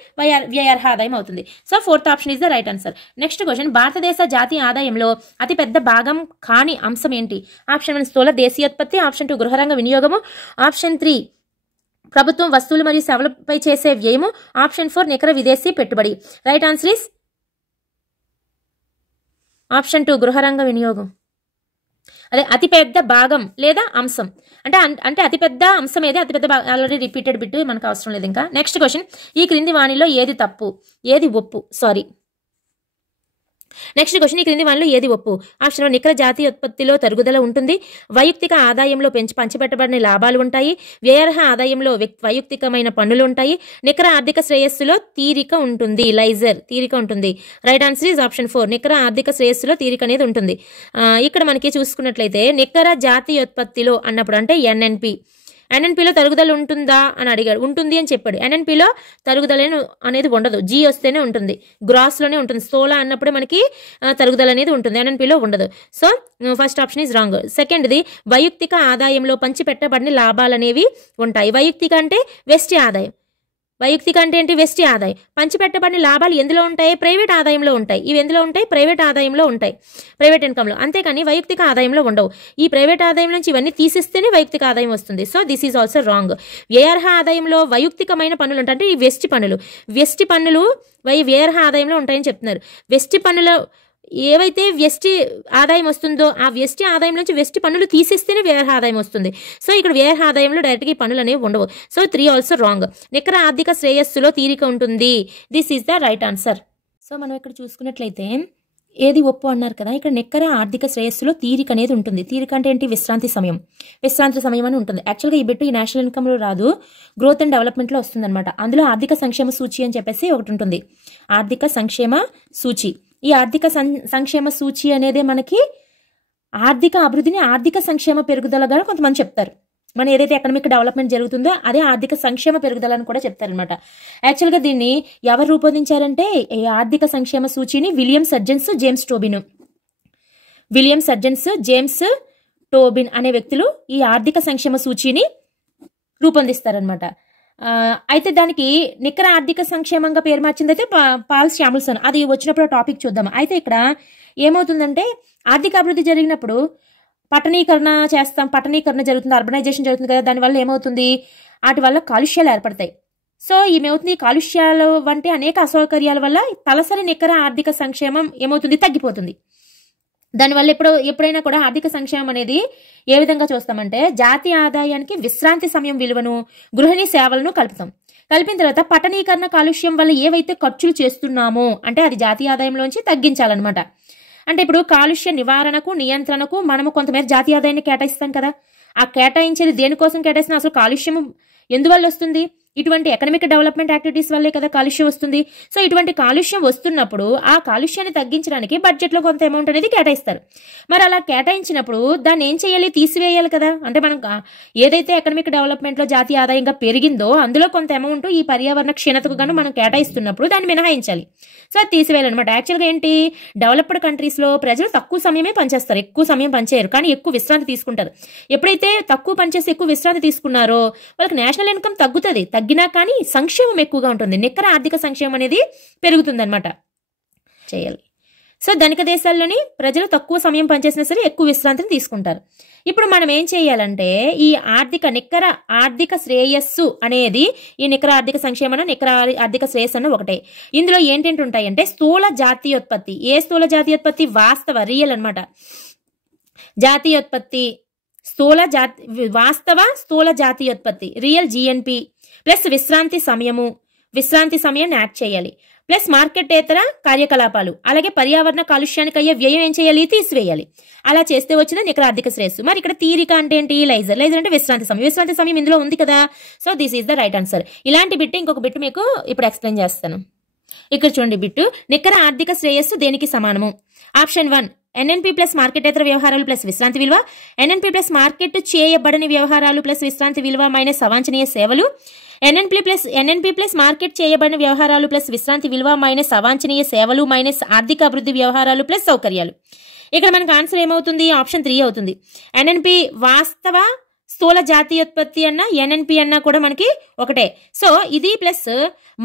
వ్యయార్హ ఆదాయం అవుతుంది. So 4th option is the right answer. Next question, భారతదేశ జాతీయ ఆదాయంలో అతి పెద్ద భాగం కాని అంశం ఏంటి? ఆప్షన్ 1 స్థూల దేశీయోత్పత్తి, ఆప్షన్ 2 గృహరంగ వినియోగము, ఆప్షన్ 3 ప్రభుత్వం వస్తువులు మరియు సేవలపై చేసే వ్యయము, ఆప్షన్ 4 నికర విదేశీ పెట్టుబడి. రైట్ ఆన్సర్ ఇస్ ఆప్షన్ 2 గృహరంగ వినియోగం. అదే అతి పెద్ద భాగం లేదా అంశం అంటే అతిపెద్ద అంశం ఏది, అతిపెద్ద ఆల్రెడీ రిపీటెడ్ బిట్, మనకు అవసరం లేదు ఇంకా. నెక్స్ట్ క్వశ్చన్, ఈ క్రింది వాణిలో ఏది తప్పు ఏది ఒప్పు? నెక్స్ట్ క్వశ్చన్, ఈ క్రింది వానిలో ఏది ఒప్పు? ఆప్షన్ నికర జాతీయ ఉత్పత్తిలో తరుగుదల ఉంటుంది, వైయక్తిక ఆదాయంలో పంచిపెట్టబడిన లాభాలు ఉంటాయి, వ్యయార్హ ఆదాయంలో వైయక్తికమైన పన్నులు ఉంటాయి, నికర ఆర్థిక శ్రేయస్సులో తీరిక ఉంటుంది, తీరిక ఉంటుంది. రైట్ ఆన్సర్ ఈజ్ ఆప్షన్ 4, నికర ఆర్థిక శ్రేయస్సులో తీరిక అనేది ఉంటుంది. ఇక్కడ మనకి చూసుకున్నట్లయితే నికర జాతీయ ఉత్పత్తిలో అన్నప్పుడు అంటే ఎన్ఎన్పిలో తరుగుదల ఉంటుందా అని అడిగాడు, ఉంటుంది అని చెప్పాడు. ఎన్ఎన్పిలో తరుగుదల అనేది ఉండదు, జీ వస్తేనే ఉంటుంది, గ్రాస్లోనే ఉంటుంది. స్థూల అన్నప్పుడు మనకి తరుగుదల అనేది ఉంటుంది, ఎన్ఎన్పిలో ఉండదు. So first option is wrong. సెకండ్ది, వైయక్తిక ఆదాయంలో పంచిపెట్టబడిన లాభాలు అనేవి ఉంటాయి. వైయక్తిక అంటే వెస్టి ఆదాయం, వైయక్తిక అంటే ఏంటి? వెస్టి ఆదాయం. పంచిపెట్టబడిన లాభాలు ఎందులో ఉంటాయి? ప్రైవేట్ ఆదాయంలో ఉంటాయి. ఇవి ఎందులో ఉంటాయి? ప్రైవేట్ ఆదాయంలో ఉంటాయి, ప్రైవేట్ ఇన్కమ్లో. అంతేకాని వైయక్తిక ఆదాయంలో ఉండవు. ఈ ప్రైవేట్ ఆదాయం నుంచి ఇవన్నీ తీసిస్తేనే వైయక్తిక ఆదాయం వస్తుంది. So this is also wrong. వ్యయార్హ ఆదాయంలో వైయక్తికమైన పన్నులు ఉంటాయి, అంటే ఈ వెస్టి పన్నులు వ్యయార్హ ఆదాయంలో ఉంటాయని చెప్తున్నారు. వెస్టి పన్నుల ఏవైతే వ్యష్టి ఆదాయం వస్తుందో ఆ వ్యష్టి ఆదాయం నుంచి వ్యష్టి పన్నులు తీసేస్తేనే వ్యయార్హ ఆదాయం వస్తుంది. సో ఇక్కడ వ్యయార్హ ఆదాయంలో డైరెక్ట్గా ఈ పన్నులు అనేవి ఉండవు. So 3 also wrong. నికర ఆర్థిక శ్రేయస్సులో తీరిక ఉంటుంది. This is the right answer. So మనం ఇక్కడ చూసుకున్నట్లయితే ఏది ఒప్పు అన్నారు కదా, ఇక్కడ నికర ఆర్థిక శ్రేయస్సులో తీరిక అనేది ఉంటుంది. తీరిక అంటే ఏంటి? విశ్రాంతి సమయం అని ఉంటుంది. యాక్చువల్గా ఈ బిట్టు ఈ నేషనల్ ఇన్కమ్లో రాదు, గ్రోత్ అండ్ డెవలప్మెంట్లో వస్తుంది అనమాట. అందులో ఆర్థిక సంక్షేమ సూచి అని చెప్పేసి ఒకటి ఉంటుంది, ఆర్థిక సంక్షేమ సూచి. ఈ ఆర్థిక సంక్షేమ సూచి అనేది మనకి ఆర్థిక అభివృద్ధిని ఆర్థిక సంక్షేమ పెరుగుదలగా కొంతమంది చెప్తారు. మన ఏదైతే ఎకనామిక్ డెవలప్మెంట్ జరుగుతుందో అదే ఆర్థిక సంక్షేమ పెరుగుదల అని కూడా చెప్తారనమాట. యాక్చువల్గా దీన్ని ఎవరు రూపొందించారంటే ఈ ఆర్థిక సంక్షేమ సూచిని విలియం సర్జన్స్, జేమ్స్ టోబిన్ అనే వ్యక్తులు ఈ ఆర్థిక సంక్షేమ సూచిని రూపొందిస్తారనమాట. అయితే దానికి నికర ఆర్థిక సంక్షేమంగా పేరు మార్చింది అయితే పాల్ శామ్యుల్సన్. అది వచ్చినప్పుడు టాపిక్ చూద్దాం. అయితే ఇక్కడ ఏమవుతుందంటే ఆర్థిక అభివృద్ధి జరిగినప్పుడు పట్టణీకరణ జరుగుతుంది, అర్బనైజేషన్ జరుగుతుంది కదా, దానివల్ల ఏమవుతుంది? వాటి వల్ల కాలుష్యాలు ఏర్పడతాయి. సో ఏమవుతుంది? కాలుష్యాలు వంటి అనేక అసౌకర్యాల వల్ల తలసరి నికర ఆర్థిక సంక్షేమం ఏమవుతుంది? తగ్గిపోతుంది. దానివల్ల ఎప్పుడైనా కూడా ఆర్థిక సంక్షేమం అనేది ఏ విధంగా చూస్తామంటే జాతీయ ఆదాయానికి విశ్రాంతి సమయం విలువను, గృహిణి సేవలను కలిపిన తర్వాత పట్టణీకరణ కాలుష్యం వల్ల ఏవైతే ఖర్చులు చేస్తున్నామో అంటే అది జాతీయ ఆదాయంలోంచి తగ్గించాలన్నమాట. అంటే ఇప్పుడు కాలుష్య నివారణకు, నియంత్రణకు మనము కొంతమేర జాతీయ ఆదాయాన్ని కేటాయిస్తాం కదా, ఆ కేటాయించేది దేనికోసం కేటాయిస్తున్నా? అసలు కాలుష్యం ఎందువల్ల వస్తుంది? ఇటువంటి ఎకనామిక్ డెవలప్మెంట్ యాక్టివిటీస్ వల్లే కదా కాలుష్యం వస్తుంది. సో ఇటువంటి కాలుష్యం వస్తున్నప్పుడు ఆ కాలుష్యాన్ని తగ్గించడానికి బడ్జెట్లో కొంత అమౌంట్ అనేది కేటాయిస్తారు. మరి అలా కేటాయించినప్పుడు దాన్ని ఏం చేయాలి? తీసివేయాలి కదా. అంటే మనం ఏదైతే ఎకనామిక్ డెవలప్మెంట్లో జాతీయ ఆదాయంగా పెరిగిందో అందులో కొంత అమౌంట్ ఈ పర్యావరణ క్షీణతకు గాను మనం కేటాయిస్తున్నప్పుడు దాన్ని మినహాయించాలి. సో అది తీసివేయాలన్నమాట. యాక్చువల్గా ఏంటి, డెవలప్డ్ కంట్రీస్లో ప్రజలు తక్కువ సమయమే పనిచేస్తారు, ఎక్కువ సమయం పనిచేయరు, కానీ ఎక్కువ విశ్రాంతి తీసుకుంటారు. ఎప్పుడైతే తక్కువ పనిచేసి ఎక్కువ విశ్రాంతి తీసుకున్నారో వాళ్ళకి నేషనల్ ఇన్కమ్ తగ్గినా కానీ సంక్షేమం ఎక్కువగా ఉంటుంది, నికర ఆర్థిక సంక్షేమం అనేది పెరుగుతుంది అనమాట. చేయాలి. సో ధనిక దేశాల్లోని ప్రజలు తక్కువ సమయం పనిచేసినా సరే ఎక్కువ విశ్రాంతిని తీసుకుంటారు. ఇప్పుడు మనం ఏం చేయాలంటే ఈ నికర ఆర్థిక శ్రేయస్సు అనేది ఈ నికర ఆర్థిక సంక్షేమం, నికర ఆర్థిక శ్రేయస్సు అన్న ఒకటే. ఇందులో ఏంటంటే ఉంటాయంటే స్థూల జాతీయోత్పత్తి. ఏ స్థూల జాతీయోత్పత్తి? వాస్తవ, రియల్ అనమాట. జాతీయోత్పత్తి స్థూల జాతీయోత్పత్తి రియల్ జిఎన్పి ప్లస్ విశ్రాంతి సమయాన్ని యాడ్ చేయాలి, ప్లస్ మార్కెటేతర కార్యకలాపాలు, అలాగే పర్యావరణ కాలుష్యానికి అయ్యే వ్యయం ఏం చేయాలి? తీసివేయాలి. అలా చేస్తే వచ్చిన నికర ఆర్థిక శ్రేయస్సు. మరి ఇక్కడ తీరిక అంటే ఏంటి? లైజర్ అంటే విశ్రాంతి సమయం ఇందులో ఉంది కదా. So this is the right answer. ఇలాంటి బిట్ ఇంకొక బిట్ మీకు ఇప్పుడు ఎక్స్ప్లెయిన్ చేస్తాను. ఇక్కడ చూడండి బిట్టు, నికర ఆర్థిక శ్రేయస్సు దేనికి సమానము? ఆప్షన్ 1 ఎన్ఎన్పి ప్లస్ మార్కెటేతర వ్యవహారాలు ప్లస్ విశ్రాంతి విలువ, ఎన్ఎన్పి ప్లస్ మార్కెట్ చేయబడని వ్యవహారాలు ప్లస్ విశ్రాంతి విలువ మైనస్ అవాంఛనీయ సేవలు, ఎన్ఎన్పి ప్లస్ మార్కెట్ చేయబడిన వ్యవహారాలు ప్లస్ విశ్రాంతి విలువ మైనస్ అవాంఛనీయ సేవలు మైనస్ ఆర్థిక అభివృద్ధి వ్యవహారాలు ప్లస్ సౌకర్యాలు. ఇక్కడ మనకు ఆన్సర్ ఏమవుతుంది? ఆప్షన్ 3 అవుతుంది. ఎన్ఎన్పి వాస్తవ స్థూల జాతీయోత్పత్తి అన్న ఎన్ఎన్పి అన్నా కూడా మనకి ఒకటే. సో ఇది ప్లస్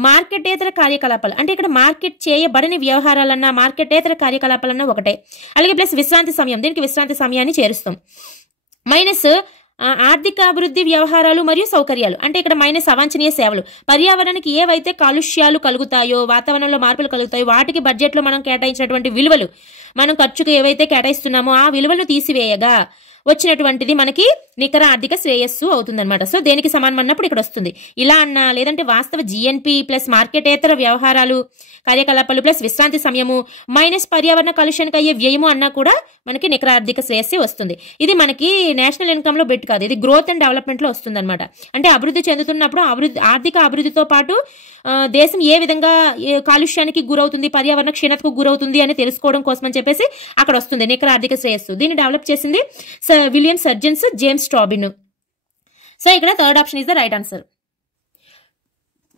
మార్కెటేతర కార్యకలాపాలు అంటే ఇక్కడ మార్కెట్ చేయబడని వ్యవహారాలన్నా మార్కెటేతర కార్యకలాపాలన్నా ఒకటే. అలాగే ప్లస్ విశ్రాంతి సమయం, దీనికి విశ్రాంతి సమయాన్ని చేరుస్తాం. మైనస్ ఆర్థిక అభివృద్ధి వ్యవహారాలు మరియు సౌకర్యాలు అంటే ఇక్కడ మైనస్ అవాంఛనీయ సేవలు. పర్యావరణానికి ఏవైతే కాలుష్యాలు కలుగుతాయో, వాతావరణంలో మార్పులు కలుగుతాయో వాటికి బడ్జెట్లో మనం కేటాయించినటువంటి విలువలు, మనం ఖర్చుకు ఏవైతే కేటాయిస్తున్నామో ఆ విలువలను తీసివేయగా వచ్చినటువంటిది మనకి నికర ఆర్థిక శ్రేయస్సు అవుతుందన్నమాట. సో దేనికి సమానం అన్నప్పుడు ఇక్కడ వస్తుంది. ఇలా అన్నా లేదంటే వాస్తవ జిఎన్పి ప్లస్ మార్కెటేతర వ్యవహారాలు కార్యకలాపాలు ప్లస్ విశ్రాంతి సమయము మైనస్ పర్యావరణ కాలుష్యానికి అయ్యే వ్యయము అన్నా కూడా మనకి నికర ఆర్థిక శ్రేయస్సే వస్తుంది. ఇది మనకి నేషనల్ ఇన్కమ్ లో బెట్ కాదు, ఇది గ్రోత్ అండ్ డెవలప్మెంట్ లో వస్తుంది అనమాట. అంటే అభివృద్ధి చెందుతున్నప్పుడు ఆర్థిక అభివృద్ధితో పాటు దేశం ఏ విధంగా కాలుష్యానికి గురవుతుంది, పర్యావరణ క్షీణతకు గురవుతుంది అని తెలుసుకోవడం కోసం అని చెప్పేసి అక్కడ వస్తుంది నికర ఆర్థిక శ్రేయస్సు. దీన్ని డెవలప్ చేసింది విలియం సర్జన్స్, జేమ్స్ టాబిన్. సో ఇక్కడ third option is the right answer.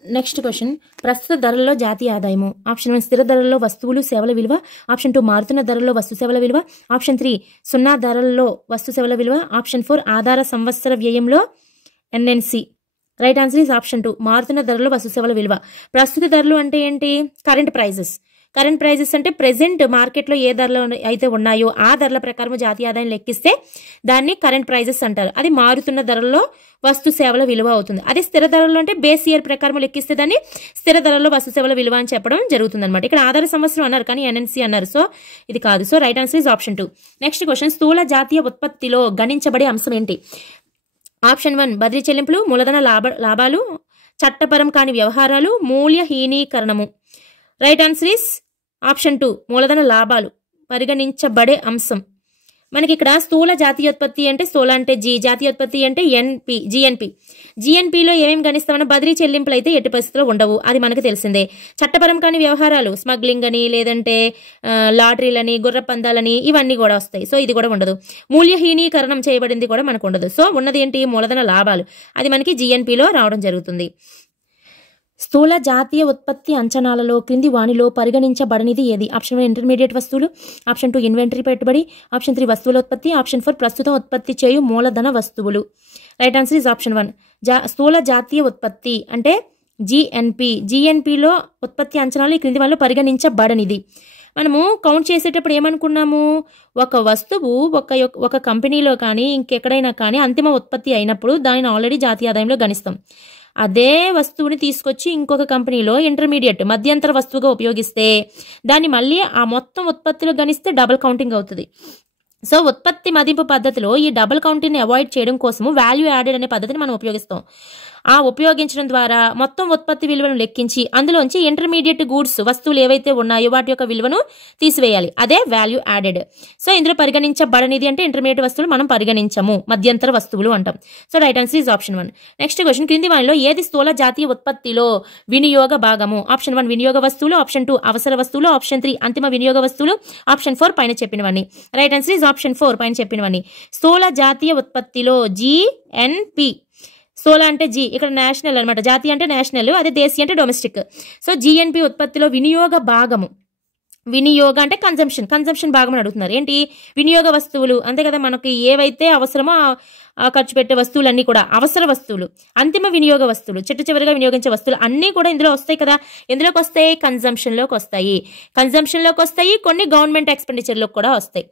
Next question, ప్రస్తుత ధరల్లో జాతీయ ఆదాయము. ఆప్షన్ 1 స్థిర ధరల్లో వస్తువులు సేవల విలువ, ఆప్షన్ 2 మారుతున్న ధరల్లో వస్తు సేవల విలువ, ఆప్షన్ 3 సున్నా ధరల్లో వస్తు సేవల విలువ, ఆప్షన్ 4 ఆధార సంవత్సర వ్యయంలో NNC. Right answer is option 2 మారుతున్న ధరల్లో వస్తు సేవల విలువ. ప్రస్తుత ధరలు అంటే ఏంటి? Current prices. కరెంట్ ప్రైజెస్ అంటే ప్రెసెంట్ మార్కెట్లో ఏ ధరలు అయితే ఉన్నాయో ఆ ధరల ప్రకారం జాతీయ ఆదాయం లెక్కిస్తే దాన్ని కరెంట్ ప్రైజెస్ అంటారు. అది మారుతున్న ధరల్లో వస్తు సేవల విలువ అవుతుంది. అదే స్థిర ధరల్లో అంటే బేస్ ఇయర్ ప్రకారం లెక్కిస్తే దాన్ని స్థిర ధరల్లో వస్తు సేవల విలువ అని చెప్పడం జరుగుతుంది అనమాట. ఇక్కడ ఆధార సంవత్సరం అన్నారు కానీ ఎన్ఎన్సి అన్నారు, సో ఇది కాదు. So right answer is option 2. Next question, స్థూల జాతీయ ఉత్పత్తిలో గణించబడే అంశం ఏంటి? ఆప్షన్ 1 బదిలీ చెల్లింపులు, మూలధన లాభాలు, చట్టపరం కాని వ్యవహారాలు, మూల్యహీనీకరణము. రైట్ ఆన్సర్ ఇస్ ఆప్షన్ 2 మూలధన లాభాలు పరిగణించబడే అంశం. మనకి ఇక్కడ స్థూల జాతీయోత్పత్తి అంటే స్థూల అంటే జీ, జాతీయోత్పత్తి అంటే ఎన్పి, జిఎన్పి. జిఎన్పిలో ఏమేమి గణిస్తామన్నా బదిలీ చెల్లింపులు అయితే ఎట్టి పరిస్థితుల్లో ఉండవు, అది మనకు తెలిసిందే. చట్టపరం కాని వ్యవహారాలు స్మగ్లింగ్ అని లేదంటే లాటరీలని గుర్ర పందాలని ఇవన్నీ కూడా వస్తాయి, సో ఇది కూడా ఉండదు. మూల్యహీనీకరణం చేయబడింది కూడా మనకు ఉండదు. సో ఉన్నది ఏంటి? మూలధన లాభాలు, అది మనకి జిఎన్పిలో రావడం జరుగుతుంది. స్థూల జాతీయ ఉత్పత్తి అంచనాలలో క్రింది వానిలో పరిగణించబడనిది ఏది? ఆప్షన్ 1 ఇంటర్మీడియట్ వస్తువులు, ఆప్షన్ 2 ఇన్వెంటరీ పెట్టుబడి, ఆప్షన్ 3 వస్తువుల ఉత్పత్తి, ఆప్షన్ 4 ప్రస్తుతం ఉత్పత్తి చేయు మూలధన వస్తువులు. Right answer is option 1. స్థూల జాతీయ ఉత్పత్తి అంటే జిఎన్పి. జిఎన్పిలో ఉత్పత్తి అంచనాలు ఈ క్రింది వానిలో పరిగణించబడనిది. మనము కౌంట్ చేసేటప్పుడు ఏమనుకున్నాము? ఒక వస్తువు ఒక కంపెనీలో కానీ ఇంకెక్కడైనా కానీ అంతిమ ఉత్పత్తి అయినప్పుడు దానిని ఆల్రెడీ జాతీయ ఆదాయంలో గణిస్తాం. అదే వస్తువుని తీసుకొచ్చి ఇంకొక కంపెనీలో ఇంటర్మీడియట్ మధ్యంతర వస్తువుగా ఉపయోగిస్తే దాన్ని మళ్ళీ ఆ మొత్తం ఉత్పత్తిలో గణిస్తే డబుల్ కౌంటింగ్ అవుతుంది. సో ఉత్పత్తి మదింపు పద్ధతిలో ఈ డబుల్ కౌంటింగ్ని అవాయిడ్ చేయడం కోసము వాల్యూ యాడెడ్ అనే పద్ధతిని మనం ఉపయోగిస్తాం. ఆ ఉపయోగించడం ద్వారా మొత్తం ఉత్పత్తి విలువను లెక్కించి అందులోంచి ఇంటర్మీడియట్ గూడ్స్ వస్తువులు ఏవైతే ఉన్నాయో వాటి యొక్క విలువను తీసివేయాలి, అదే వాల్యూ యాడెడ్. సో ఇందులో పరిగణించబడనిది అంటే ఇంటర్మీడియట్ వస్తువులు మనం పరిగణించము, మధ్యంతర వస్తువులు అంటాం. So right answer is option 1. Next question, క్రింది వానిలో ఏది స్థూల జాతీయ ఉత్పత్తిలో వినియోగ భాగము? ఆప్షన్ 1 వినియోగ వస్తువులు, ఆప్షన్ 2 అవసర వస్తువులు, ఆప్షన్ 3 అంతిమ వినియోగ వస్తువులు, ఆప్షన్ 4 పైన చెప్పినవన్నీ. రైట్ ఆన్సర్ ఈజ్ ఆప్షన్ 4 పైన చెప్పినవన్నీ. స్థూల జాతీయ ఉత్పత్తిలో జిఎన్పి. స్థూల అంటే జీ, ఇక్కడ నేషనల్ అనమాట, జాతీయ అంటే నేషనల్, అదే దేశీయ అంటే డొమెస్టిక్. సో జిఎన్పి ఉత్పత్తిలో వినియోగ భాగము. వినియోగ అంటే కన్జంప్షన్ భాగం అని అడుగుతున్నారు. ఏంటి? వినియోగ వస్తువులు అంతే కదా, మనకి ఏవైతే అవసరమో ఖర్చు పెట్టే వస్తువులన్నీ కూడా అవసర వస్తువులు, అంతిమ వినియోగ వస్తువులు, చివరిగా వినియోగించే వస్తువులు అన్నీ కూడా ఇందులో వస్తాయి కదా. ఎందులోకి వస్తాయి? కన్జంప్షన్లోకి వస్తాయి, కొన్ని గవర్నమెంట్ ఎక్స్పెండిచర్లోకి కూడా వస్తాయి.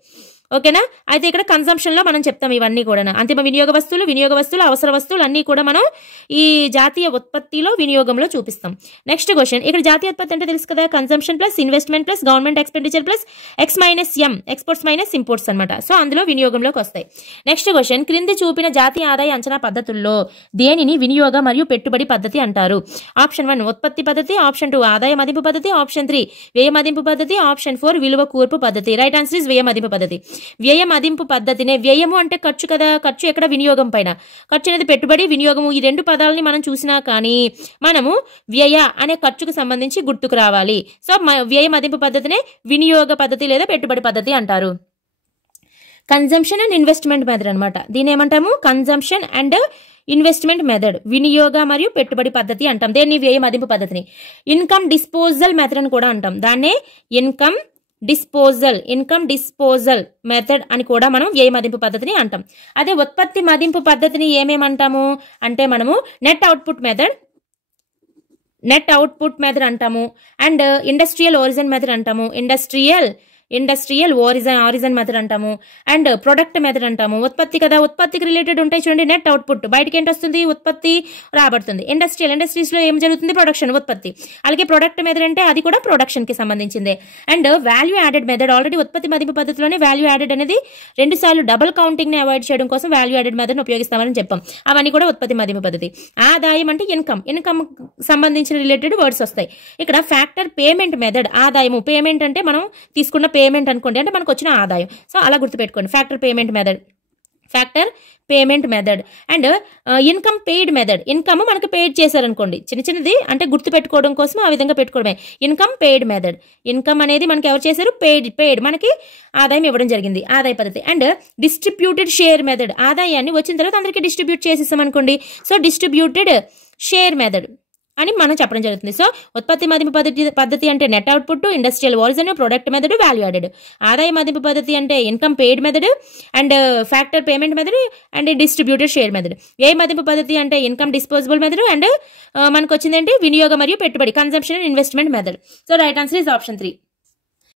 ఓకేనా? అయితే ఇక్కడ కన్సంప్షన్ లో మనం చెప్తాం ఇవన్నీ కూడా అంతిమ వినియోగ వస్తువులు, అవసర వస్తువులు అన్ని కూడా మనం ఈ జాతీయ ఉత్పత్తిలో వినియోగంలో చూపిస్తాం. నెక్స్ట్ క్వశ్చన్, ఇక్కడ జాతీయ ఉత్పత్తి అంటే తెలుసు కదా, consumption plus investment plus government expenditure plus X minus M, exports minus imports అనమాట. సో అందులో వినియోగంలోకి వస్తాయి. నెక్స్ట్ క్వశ్చన్, క్రింది చూపిన జాతీయ ఆదాయ అంచనా పద్ధతుల్లో దేనిని వినియోగ మరియు పెట్టుబడి పద్ధతి అంటారు? ఆప్షన్ 1 ఉత్పత్తి పద్ధతి, ఆప్షన్ 2 ఆదాయ మదింపు పద్ధతి, ఆప్షన్ 3 వ్యయ మదింపు పద్ధతి, ఆప్షన్ 4 విలువ కూర్పు పద్ధతి. రైట్ ఆన్సర్ ఇస్ వ్యయ మదింపు పద్ధతి. వ్యయ మదింపు పద్ధతినే, వ్యయము అంటే ఖర్చు కదా, ఖర్చు ఎక్కడ? వినియోగం పైన. ఖర్చు అనేది పెట్టుబడి, వినియోగము, ఈ రెండు పదాలని మనం చూసినా కానీ మనము వ్యయ అనే ఖర్చుకు సంబంధించి గుర్తుకు రావాలి. సో వ్యయ మదింపు పద్ధతినే వినియోగ పద్ధతి లేదా పెట్టుబడి పద్ధతి అంటారు. కన్జంప్షన్ అండ్ ఇన్వెస్ట్మెంట్ మెథడ్ అనమాట. దీని ఏమంటాము? కన్జంప్షన్ అండ్ ఇన్వెస్ట్మెంట్ మెథడ్, వినియోగ మరియు పెట్టుబడి పద్ధతి అంటాం. దేన్ని? వ్యయ మదింపు పద్ధతిని. ఇన్కమ్ డిస్పోజల్ మెథడ్ అని కూడా అంటాం. దాన్నే ఇన్కమ్ డిస్పోజల్ మెథడ్ అని కూడా మనం వ్యయ మదింపు పద్ధతిని అంటాం. అదే ఉత్పత్తి మదింపు పద్ధతిని ఏమేమంటాము అంటే మనము నెట్ అవుట్పుట్ మెథడ్ అంటాము, అండ్ ఇండస్ట్రియల్ ఒరిజిన్ మెథడ్ అంటాము. ఇండస్ట్రియల్ ఆరిజన్ మెథడ్ అంటాము, అండ్ ప్రొడక్ట్ మెథడ్ అంటాము. ఉత్పత్తి కదా, ఉత్పత్తికి రిలేటెడ్ ఉంటాయి చూడండి. నెట్ అవుట్పుట్, బయటకి ఏంటి వస్తుంది, ఉత్పత్తి రాబడుతుంది. ఇండస్ట్రీస్ లో ఏం జరుగుతుంది, ప్రొడక్షన్, ఉత్పత్తి. అలాగే ప్రొడక్ట్ మెథడ్ అంటే అది కూడా ప్రొడక్షన్ కి సంబంధించిందే. And value added method, already ఉత్పత్తి మదింపు పద్ధతిలోనే వాల్యూ యాడెడ్ అనేది 2 సార్లు డబుల్ కౌంటింగ్ ని అవాయిడ్ చేయడం కోసం వాల్యూ యాడెడ్ మెథడ్ ఉపయోగిస్తామని చెప్పాం. అవన్నీ కూడా ఉత్పత్తి మదింపు పద్ధతి. ఆదాయం అంటే ఇన్కమ్ సంబంధించిన రిలేటెడ్ వర్డ్స్ వస్తాయి. ఇక్కడ ఫ్యాక్టర్ పేమెంట్ మెథడ్, ఆదాయము, పేమెంట్ అంటే మనం తీసుకున్న పేమెంట్ అనుకోండి, అంటే మనకు వచ్చిన ఆదాయం. సో అలా గుర్తుపెట్టుకోండి, factor payment method. And income paid method, income మనకు పెయిడ్ చేశారనుకోండి, చిన్నది అంటే గుర్తు పెట్టుకోవడం కోసం ఆ విధంగా పెట్టుకోవడమే. ఇన్కమ్ పెయిడ్ మెథడ్, ఇన్కమ్ అనేది మనకి ఎవరు చేశారు, పెయిడ్ మనకి ఆదాయం ఇవ్వడం జరిగింది, ఆదాయ పద్ధతి. అండ్ డిస్ట్రిబ్యూటెడ్ షేర్ మెథడ్, ఆదాయాన్ని వచ్చిన తర్వాత అందరికీ డిస్ట్రిబ్యూట్ చేసేసాం అనుకోండి, సో డిస్ట్రిబ్యూటెడ్ షేర్ మెథడ్ అని మనం చెప్పడం జరుగుతుంది. సో ఉత్పత్తి మదింపు పద్ధతి అంటే net output, industrial origin, product method, value added. ఆదాయ మదింపు పద్ధతి అంటే income paid method and factor payment method and distributed share method. వ్యయ మదింపు పద్ధతి అంటే ఇన్కమ్ డిస్పోజబుల్ మెథడ్ అండ్ మనకు వచ్చింది ఏంటి, వినియోగ మరియు పెట్టుబడి, consumption and investment method. So right answer is option 3.